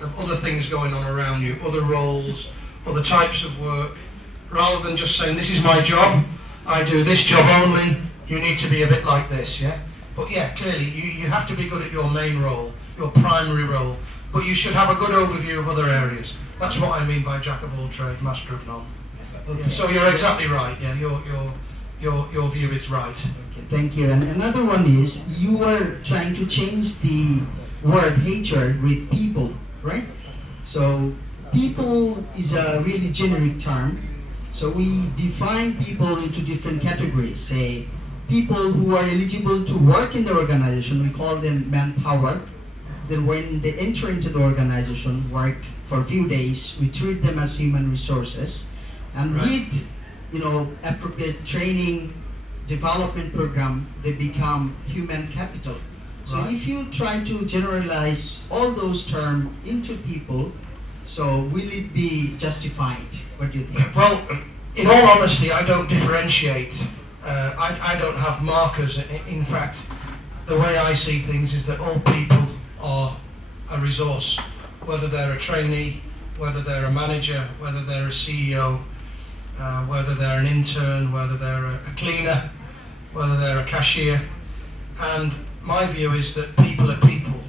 of other things going on around you, other roles, other types of work, rather than just saying, this is my job, I do this job only, you need to be a bit like this, yeah? But yeah, clearly, you have to be good at your main role, your primary role, but you should have a good overview of other areas. That's what I mean by jack of all trades, master of none. Okay. Yeah, so you're exactly right, yeah, your view is right. Okay, thank you. And another one is, you are trying to change the word HR with people, right? So people is a really generic term. So we define people into different categories. Say, people who are eligible to work in the organization, we call them manpower. Then when they enter into the organization, work for a few days, we treat them as human resources. And Right. with appropriate training, development program, they become human capital. So Right. if you try to generalize all those terms into people, so will it be justified? What do you think? Well, in all honesty, I don't differentiate. I don't have markers. In fact, the way I see things is that all people are a resource, whether they're a trainee, whether they're a manager, whether they're a CEO, whether they're an intern, whether they're a cleaner, whether they're a cashier. And my view is that people are people.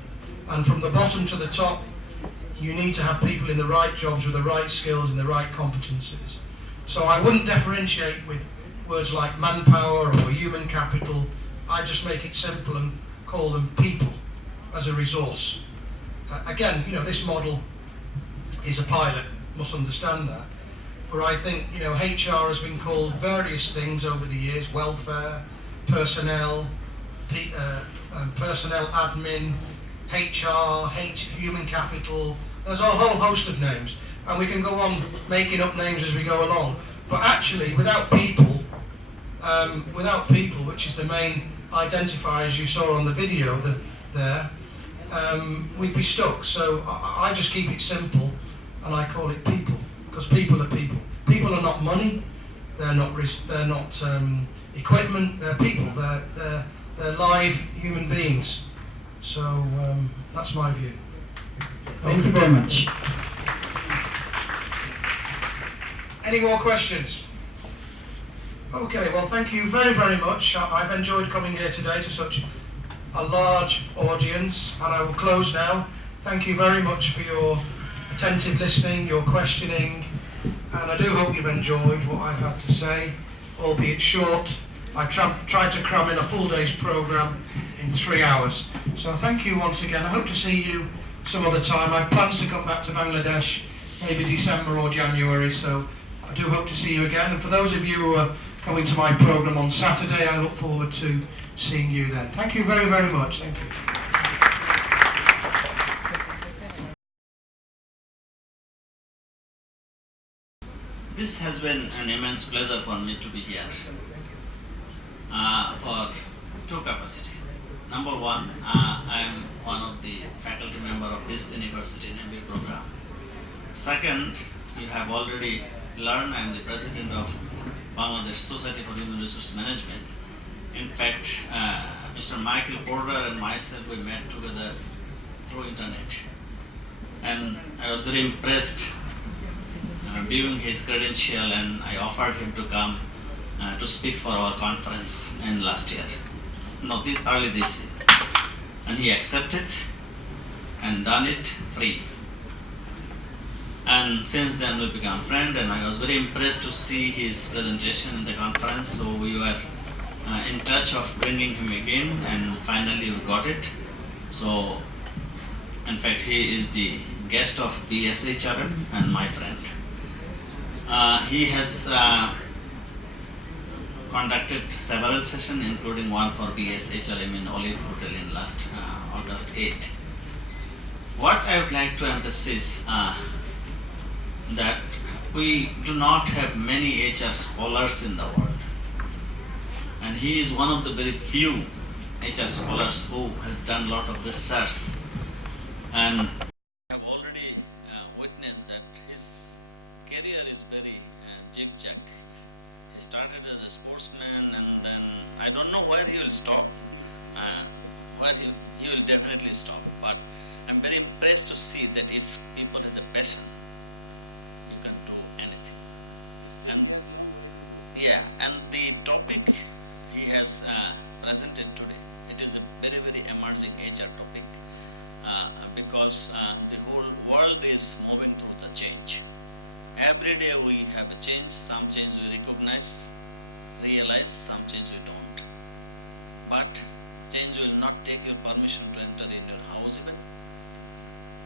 And from the bottom to the top, you need to have people in the right jobs with the right skills and the right competencies. So I wouldn't differentiate with words like manpower or human capital. I just make it simple and call them people as a resource. Again, this model is a pilot, must understand that. But I think, HR has been called various things over the years: welfare, personnel, personnel admin, HR, human capital. There's a whole host of names, and we can go on making up names as we go along. But actually, without people, which is the main identifier, as you saw on the video there, we'd be stuck. So I just keep it simple, and I call it people, because people are people. People are not money. They're not equipment. They're people. They're live human beings. So that's my view. Thank you very much. Any more questions? Okay, well, thank you very, very much. I've enjoyed coming here today to such a large audience, and I will close now. Thank you very much for your attentive listening, your questioning, and I do hope you've enjoyed what I've had to say, albeit short. I tried to cram in a full day's programme in 3 hours. So thank you once again. I hope to see you some other time. I have plans to come back to Bangladesh, maybe December or January, so I do hope to see you again. And for those of you who are coming to my programme on Saturday. I look forward to seeing you then. Thank you very, very much. Thank you. This has been an immense pleasure for me to be here for two capacities. Number one, I am one of the faculty member of this university in MBA program. Second, you have already learned I am the president of Bangladesh Society for Human Resource Management. In fact, Mr. Michael Porter and myself, we met together through internet. And I was very impressed viewing his credential, and I offered him to come to speak for our conference in last year, early this year. And he accepted and done it free. And since then we became friends, and I was very impressed to see his presentation in the conference. So we were in touch of bringing him again, and finally we got it. So in fact he is the guest of BSHRM and my friend. He has conducted several sessions, including one for BSHRM in Olive Hotel in last August 8. What I would like to emphasize that we do not have many HR scholars in the world, and he is one of the very few HR scholars who has done a lot of research, and I have already witnessed that his career is very zigzag. He started as a sportsman, and then I don't know where he will stop, where he will definitely stop, but I'm very impressed to see that if people has a passion, you can do anything. And yeah, and the topic he has presented today, it is a very, very emerging HR topic, because the whole world is moving through the change. Every day we have a change. Some change we recognize, realize, some change we don't. But change will not take your permission to enter in your house even.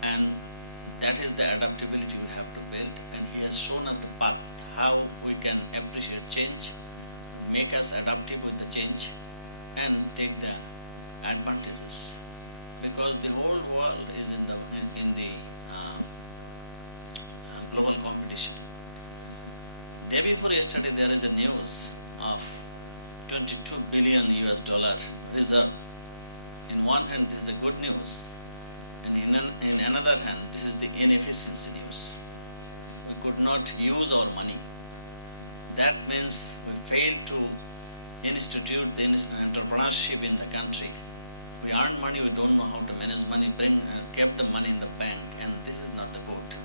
And that is the adaptability we have to build, and he has shown us the path, how we can appreciate change, make us adaptive with the change, and take the advantages. Because the whole world is in the global competition. Day before yesterday there is a news of 22 billion US dollar reserve. In one hand this is a good news, and in another hand this is the inefficiency news. We could not use our money. That means we failed to institute the entrepreneurship in the country. We earn money, we don't know how to manage money, kept the money in the bank, and this is not the good.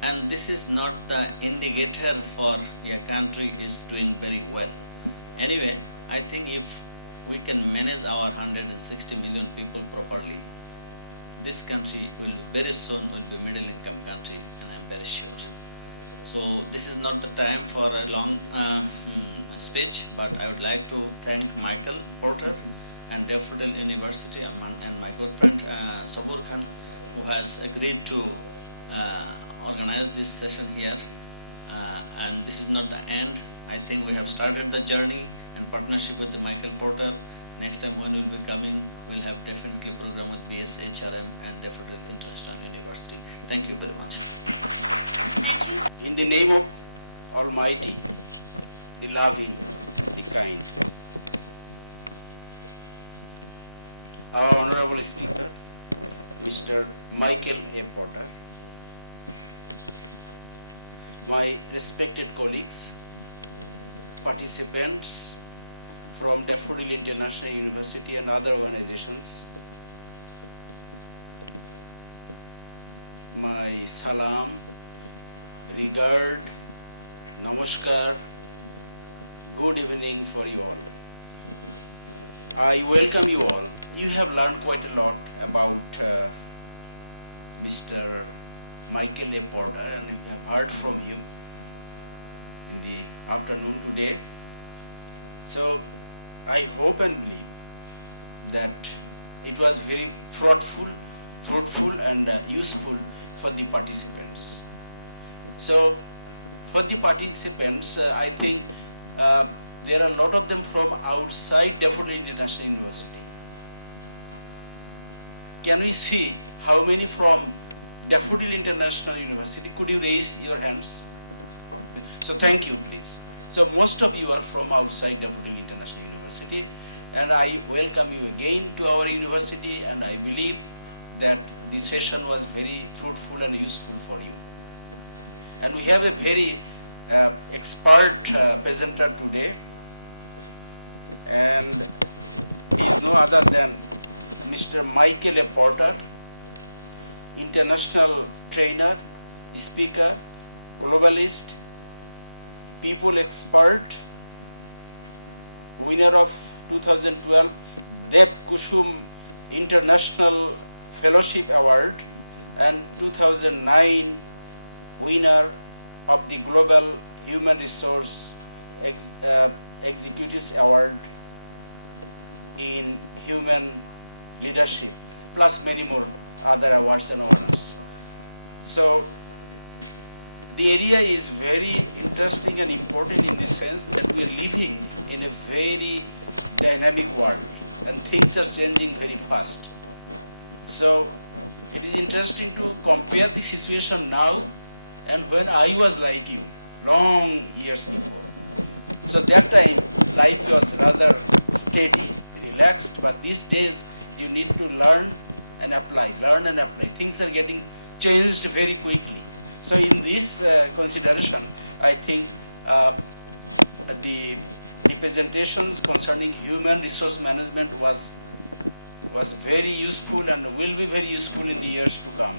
And this is not the indicator for a country is doing very well. Anyway, I think if we can manage our 160 million people properly, this country will very soon will be middle income country, and I'm very sure. So this is not the time for a long speech, but I would like to thank Michael Porter and Daffodil University and my good friend Sabur Khan, who has agreed to organize this session here. And this is not the end. I think we have started the journey in partnership with the Michael Porter. Next time when we'll be coming, we'll have definitely program with BSHRM and Daffodil International University. Thank you very much. Thank you. In the name of Almighty, the loving, the kind, our Honorable Speaker, Mr. Michael A. Porter, my respected colleagues, participants from Daffodil International University and other organizations, my salam, regard, namaskar, good evening for you all. I welcome you all. You have learned quite a lot about Mr. Michael A. Porter, and we have heard from him in the afternoon today. So I hope and believe that it was very fruitful and useful for the participants. So for the participants, I think there are a lot of them from outside Daffodil International University. Can we see how many from Daffodil International University? Could you raise your hands? So thank you, please. So most of you are from outside Daffodil International University, and I welcome you again to our university, and I believe that the session was very fruitful and useful for you. And we have a very expert presenter today, and he is no other than Mr. Michael A. Porter, international trainer, speaker, globalist, people expert, winner of 2012 Dev Kushum International Fellowship Award and 2009 winner of the Global Human Resource Executives Award in Human Leadership, plus many more other awards and honors. So the area is very interesting and important in the sense that we are living in a very dynamic world and things are changing very fast. So it is interesting to compare the situation now and when I was like you, long years before. So that time life was rather steady, relaxed, but these days you need to learn and apply. Things are getting changed very quickly. So in this consideration, I think the presentations concerning human resource management was very useful and will be very useful in the years to come.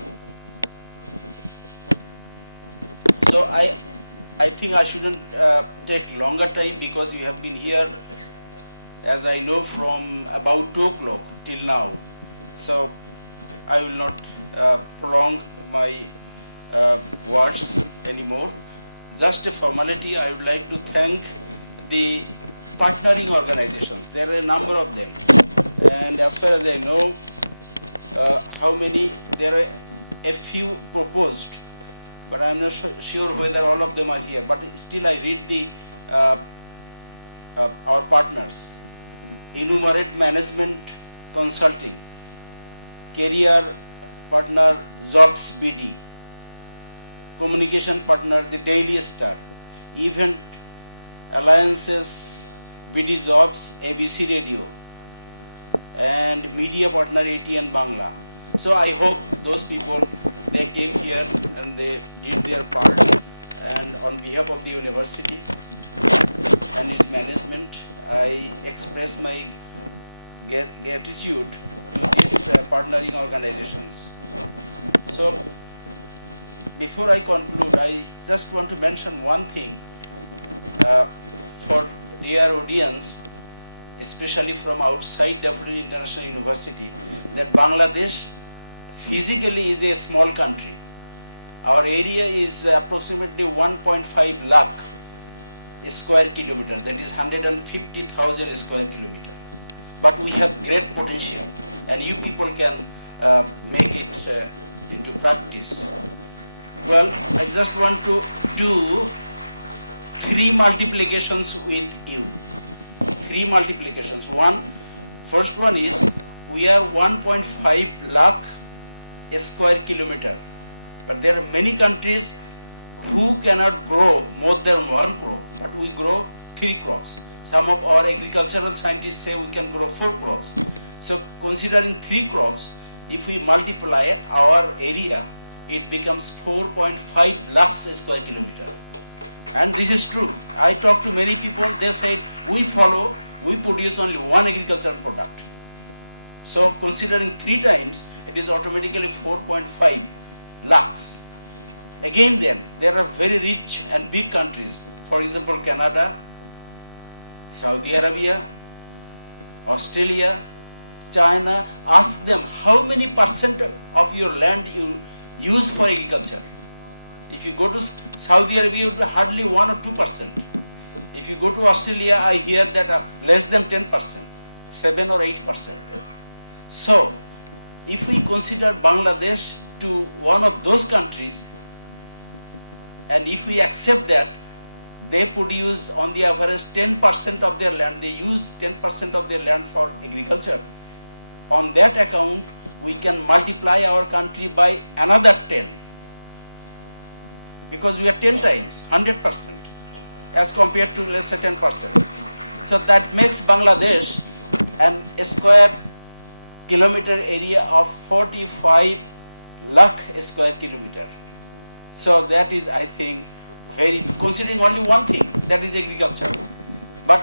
So I think I shouldn't take longer time because you have been here, as I know, from about 2 o'clock till now. So I will not prolong my words anymore. Just a formality, I would like to thank the partnering organizations. There are a number of them, and as far as I know, how many, there are a few proposed, but I'm not sure whether all of them are here, but still I read the our partners. Enumerate Management Consulting, Career Partner Jobs PD, Communication Partner The Daily Star, Event Alliances PD Jobs ABC Radio, and Media Partner ATN Bangla. So I hope those people, they came here and they did their part, and on behalf of the university and its management, I express my gratitude to these partnering organizations. So before I conclude, I just want to mention one thing for dear audience, especially from outside Daffodil International University, that Bangladesh physically is a small country. Our area is approximately 1.5 lakh square kilometer, that is 150,000 square kilometer. But we have great potential, and you people can make it into practice. Well, I just want to do 3 multiplications with you. 3 multiplications. First one is, we are 1.5 lakh square kilometer, but there are many countries who cannot grow more than 1 crop, but we grow 3 crops. Some of our agricultural scientists say we can grow 4 crops. So considering 3 crops, if we multiply our area, it becomes 4.5 lakhs square kilometer. And this is true. I talk to many people, they said, we produce only 1 agricultural product. So considering 3 times, it is automatically 4.5 lakhs. Again then, there are very rich and big countries. For example, Canada, Saudi Arabia, Australia, China. Ask them how many percent of your land you use for agriculture. If you go to Saudi Arabia, it will hardly 1 or 2%. If you go to Australia, I hear that less than 10%, 7 or 8%. So, if we consider Bangladesh to one of those countries, and if we accept that they produce on the average 10% of their land, they use 10% of their land for agriculture. On that account, we can multiply our country by another 10. Because we are 10 times, 100%, as compared to let's say 10%. So that makes Bangladesh an square kilometer area of 45 lakh square kilometer. So that is, I think, very, considering only one thing, that is agriculture. But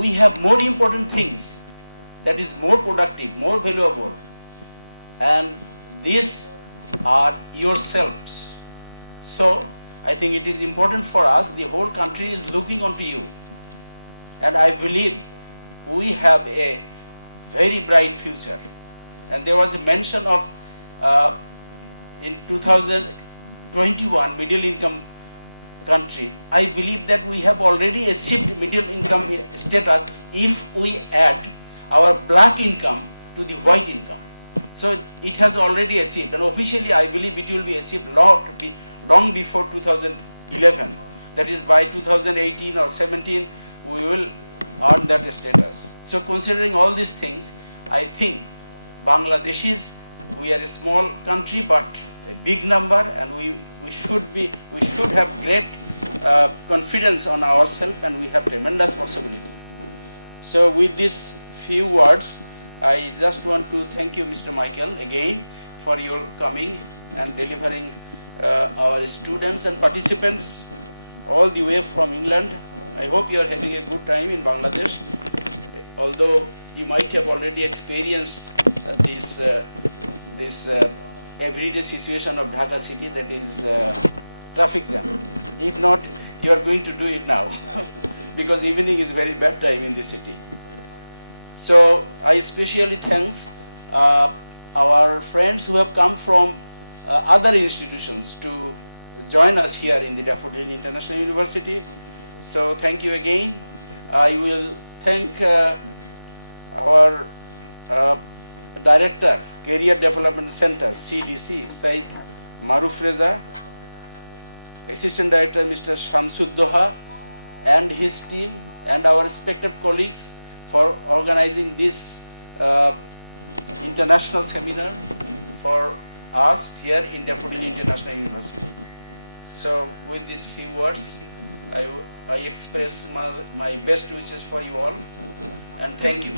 we have more important things that is more productive, more valuable. And these are yourselves. So I think it is important for us, the whole country is looking onto you. And I believe we have a very bright future. And there was a mention of in 2021 middle income country. I believe that we have already achieved middle income status if we add our black income to the white income. So it has already achieved, and officially I believe it will be achieved long before 2011. That is by 2018 or 17 we will earn that status. So considering all these things, I think Bangladeshis, we are a small country but a big number, and we should have great confidence on ourselves, and we have tremendous possibility. So with these few words, I just want to thank you, Mr. Michael, again for your coming and delivering our students and participants all the way from England. I hope you are having a good time in Bangladesh, although you might have already experienced this everyday situation of Dhaka city, that is traffic jam. If not, you are going to do it now because evening is very bad time in the city. So I especially thanks our friends who have come from other institutions to join us here in the Daffodil International University. So thank you again. I will thank our Director, Career Development Center, CDC, Said Maruf Reza, Assistant Director, Mr. Shamsud Doha, and his team, and our respected colleagues for organizing this international seminar for us here in Daffodil International University. So with these few words, I express my best wishes for you all, and thank you.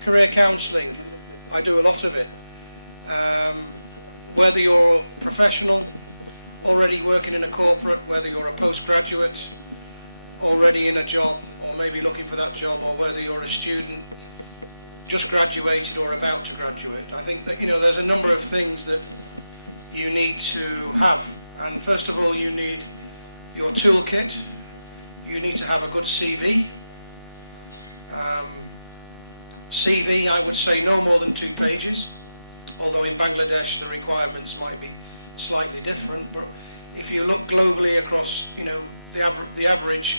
Career counselling, I do a lot of it. Whether you're professional, already working in a corporate, whether you're a postgraduate, already in a job, or maybe looking for that job, or whether you're a student, just graduated or about to graduate. I think that, there's a number of things that you need to have. And first of all, you need your toolkit. You need to have a good CV. CV, I would say no more than 2 pages, although in Bangladesh the requirements might be slightly different. But if you look globally across, the average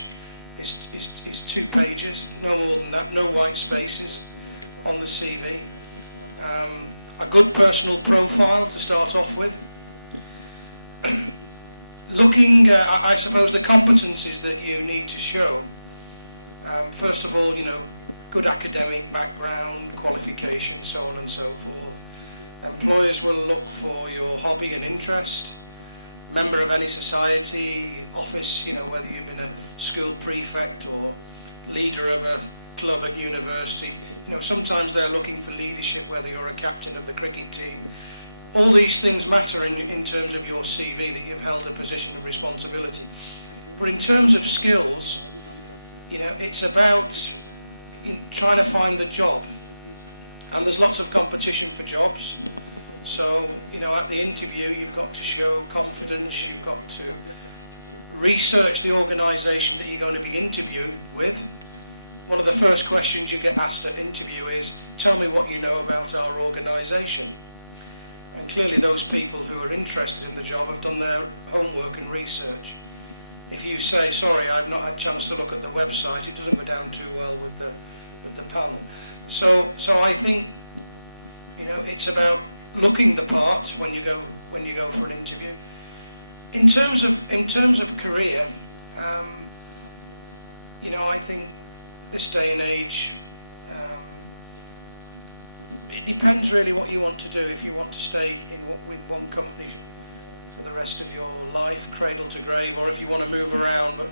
is 2 pages, no more than that, no white spaces on the CV. A good personal profile to start off with. Looking, I suppose, the competencies that you need to show. First of all, good academic background, qualification, so on and so forth. Employers will look for your hobby and interest, member of any society, office, whether you've been a school prefect or leader of a club at university. Sometimes they're looking for leadership, whether you're a captain of the cricket team. All these things matter in terms of your CV, that you've held a position of responsibility. But in terms of skills, it's about trying to find the job, and there's lots of competition for jobs. So at the interview you've got to show confidence, you've got to research the organisation that you're going to be interviewed with. One of the first questions you get asked at interview is, tell me what you know about our organisation. And clearly those people who are interested in the job have done their homework and research. If you say, sorry, I've not had a chance to look at the website, it doesn't go down too well with the panel. So I think it's about looking the part when you go for an interview. In terms of career, I think this day and age, it depends really what you want to do. If you want to stay with one company for the rest of your life, cradle to grave, or if you want to move around. But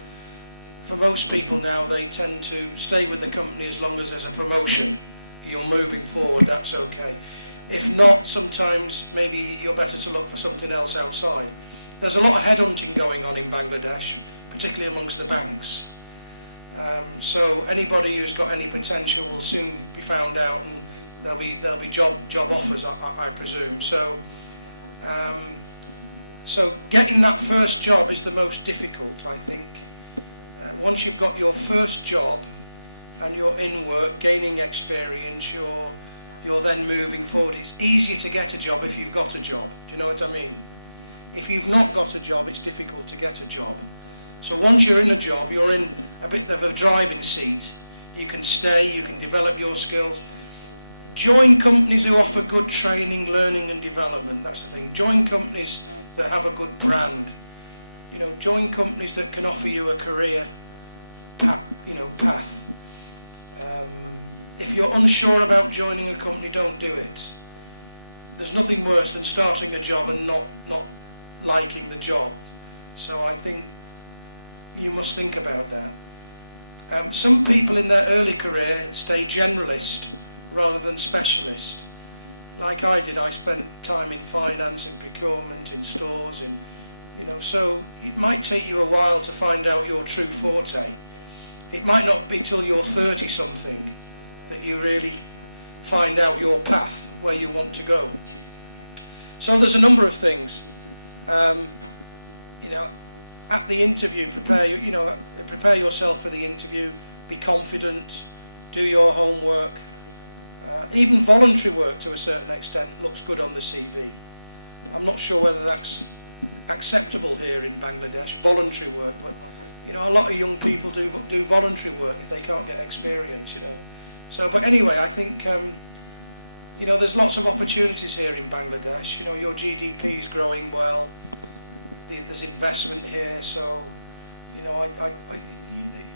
for most people now, they tend to stay with the company as long as there's a promotion. You're moving forward, that's okay. If not, sometimes maybe you're better to look for something else outside. There's a lot of headhunting going on in Bangladesh, particularly amongst the banks. So anybody who's got any potential will soon be found out, and there'll be job offers, I presume. So getting that first job is the most difficult, I think. Once you've got your first job and you're in work, gaining experience, you're then moving forward. It's easier to get a job if you've got a job. Do you know what I mean? If you've not got a job, it's difficult to get a job. So once you're in a job, you're in a bit of a driving seat. You can stay, you can develop your skills. Join companies who offer good training, learning and development. That's the thing. Join companies that have a good brand. Join companies that can offer you a career path. If you're unsure about joining a company, don't do it. There's nothing worse than starting a job and not liking the job. So I think you must think about that. Some people in their early career stay generalist rather than specialist. Like I did, I spent time in finance, in procurement, in stores, so it might take you a while to find out your true forte. It might not be till you're 30-something that you really find out your path, where you want to go. So there's a number of things. At the interview, prepare yourself for the interview. Be confident. Do your homework. Even voluntary work, to a certain extent, looks good on the CV. I'm not sure whether that's acceptable here in Bangladesh, voluntary work, but a lot of young people do voluntary work if they can't get experience. So, but anyway, I think there's lots of opportunities here in Bangladesh. Your GDP is growing well. There's investment here, so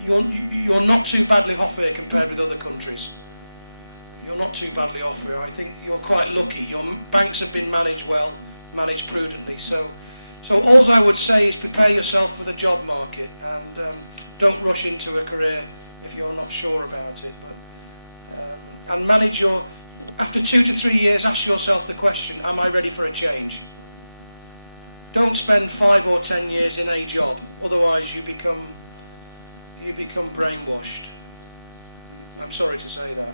you're not too badly off here compared with other countries. You're not too badly off here. I think you're quite lucky. Your banks have been managed well, managed prudently. So all I would say is prepare yourself for the job market, and don't rush into a career if you're not sure about it. But, and manage after 2 to 3 years, ask yourself the question, am I ready for a change? Don't spend 5 or 10 years in a job, otherwise you become brainwashed. I'm sorry to say that.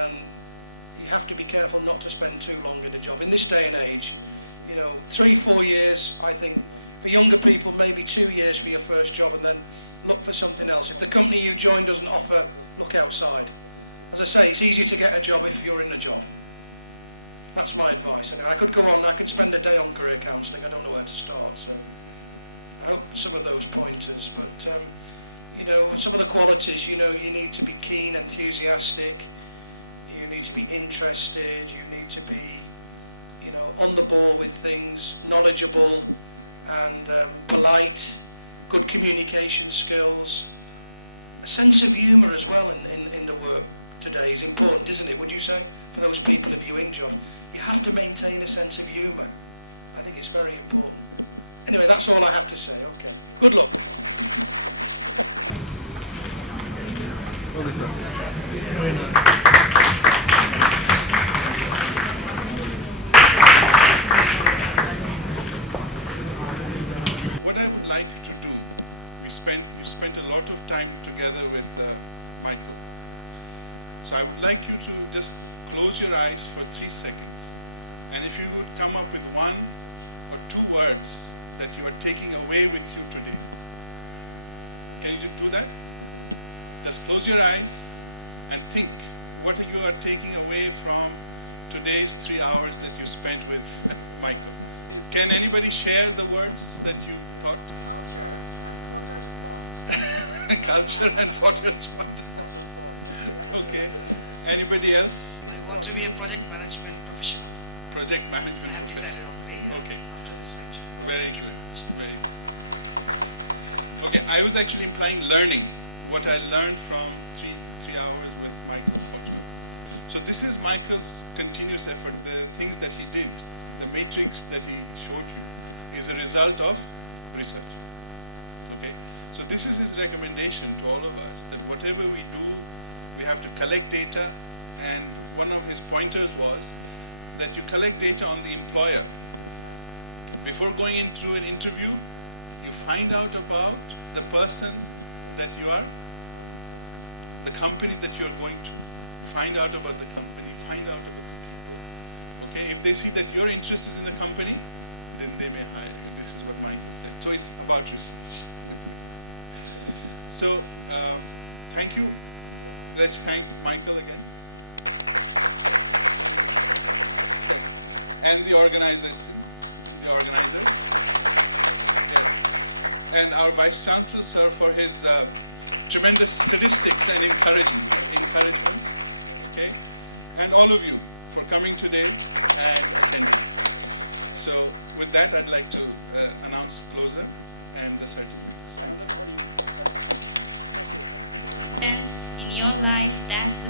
And you have to be careful not to spend too long in a job. In this day and age, 3-4 years, I think, for younger people, maybe 2 years for your first job, and then look for something else. If the company you join doesn't offer, look outside. As I say, it's easy to get a job if you're in a job. That's my advice. I could go on, I could spend a day on career counselling, I don't know where to start, so I hope some of those pointers, but some of the qualities, you need to be keen, enthusiastic, you need to be interested, you need to be, on the ball with things, knowledgeable and polite, good communication skills, a sense of humour as well in the work today is important, isn't it, would you say, for those people of you in jobs? You have to maintain a sense of humour. I think it's very important. Anyway, that's all I have to say. Okay. Good luck. Okay, sir. What I would like you to do, you spent a lot of time together with Michael. So I would like you to just close your eyes for 3 seconds, and if you would come up with 1 or 2 words that you are taking away with you today. Can you do that? Just close your eyes and think what you are taking away from today's 3 hours that you spent with Michael. Can anybody share the words that you thought? Culture and what else? Okay. Anybody else? I want to be a project management professional. Project management. I have decided already. Okay. After this lecture. Very good. Very good. Okay, I was actually implying learning. What I learned from three hours with Michael Porter. So this is Michael's continuous effort. The things that he did, the matrix that he showed you, is a result of research. Okay. So this is his recommendation to all of us, that whatever we do, we have to collect data, and one of his pointers was that you collect data on the employer. Before going into an interview, you find out about the person that you are, the company that you are going to. Find out about the company, find out about the people. Okay, if they see that you're interested in the company, then they may hire you. This is what Michael said. So it's about research. So, thank you. Let's thank Michael again. And the organizers. Yeah. And our Vice Chancellor, sir, for his tremendous statistics and encouragement. Okay? And all of you for coming today and attending. So, with that, I'd like to announce the closer and the certificates. Thank you. And in your life, that's the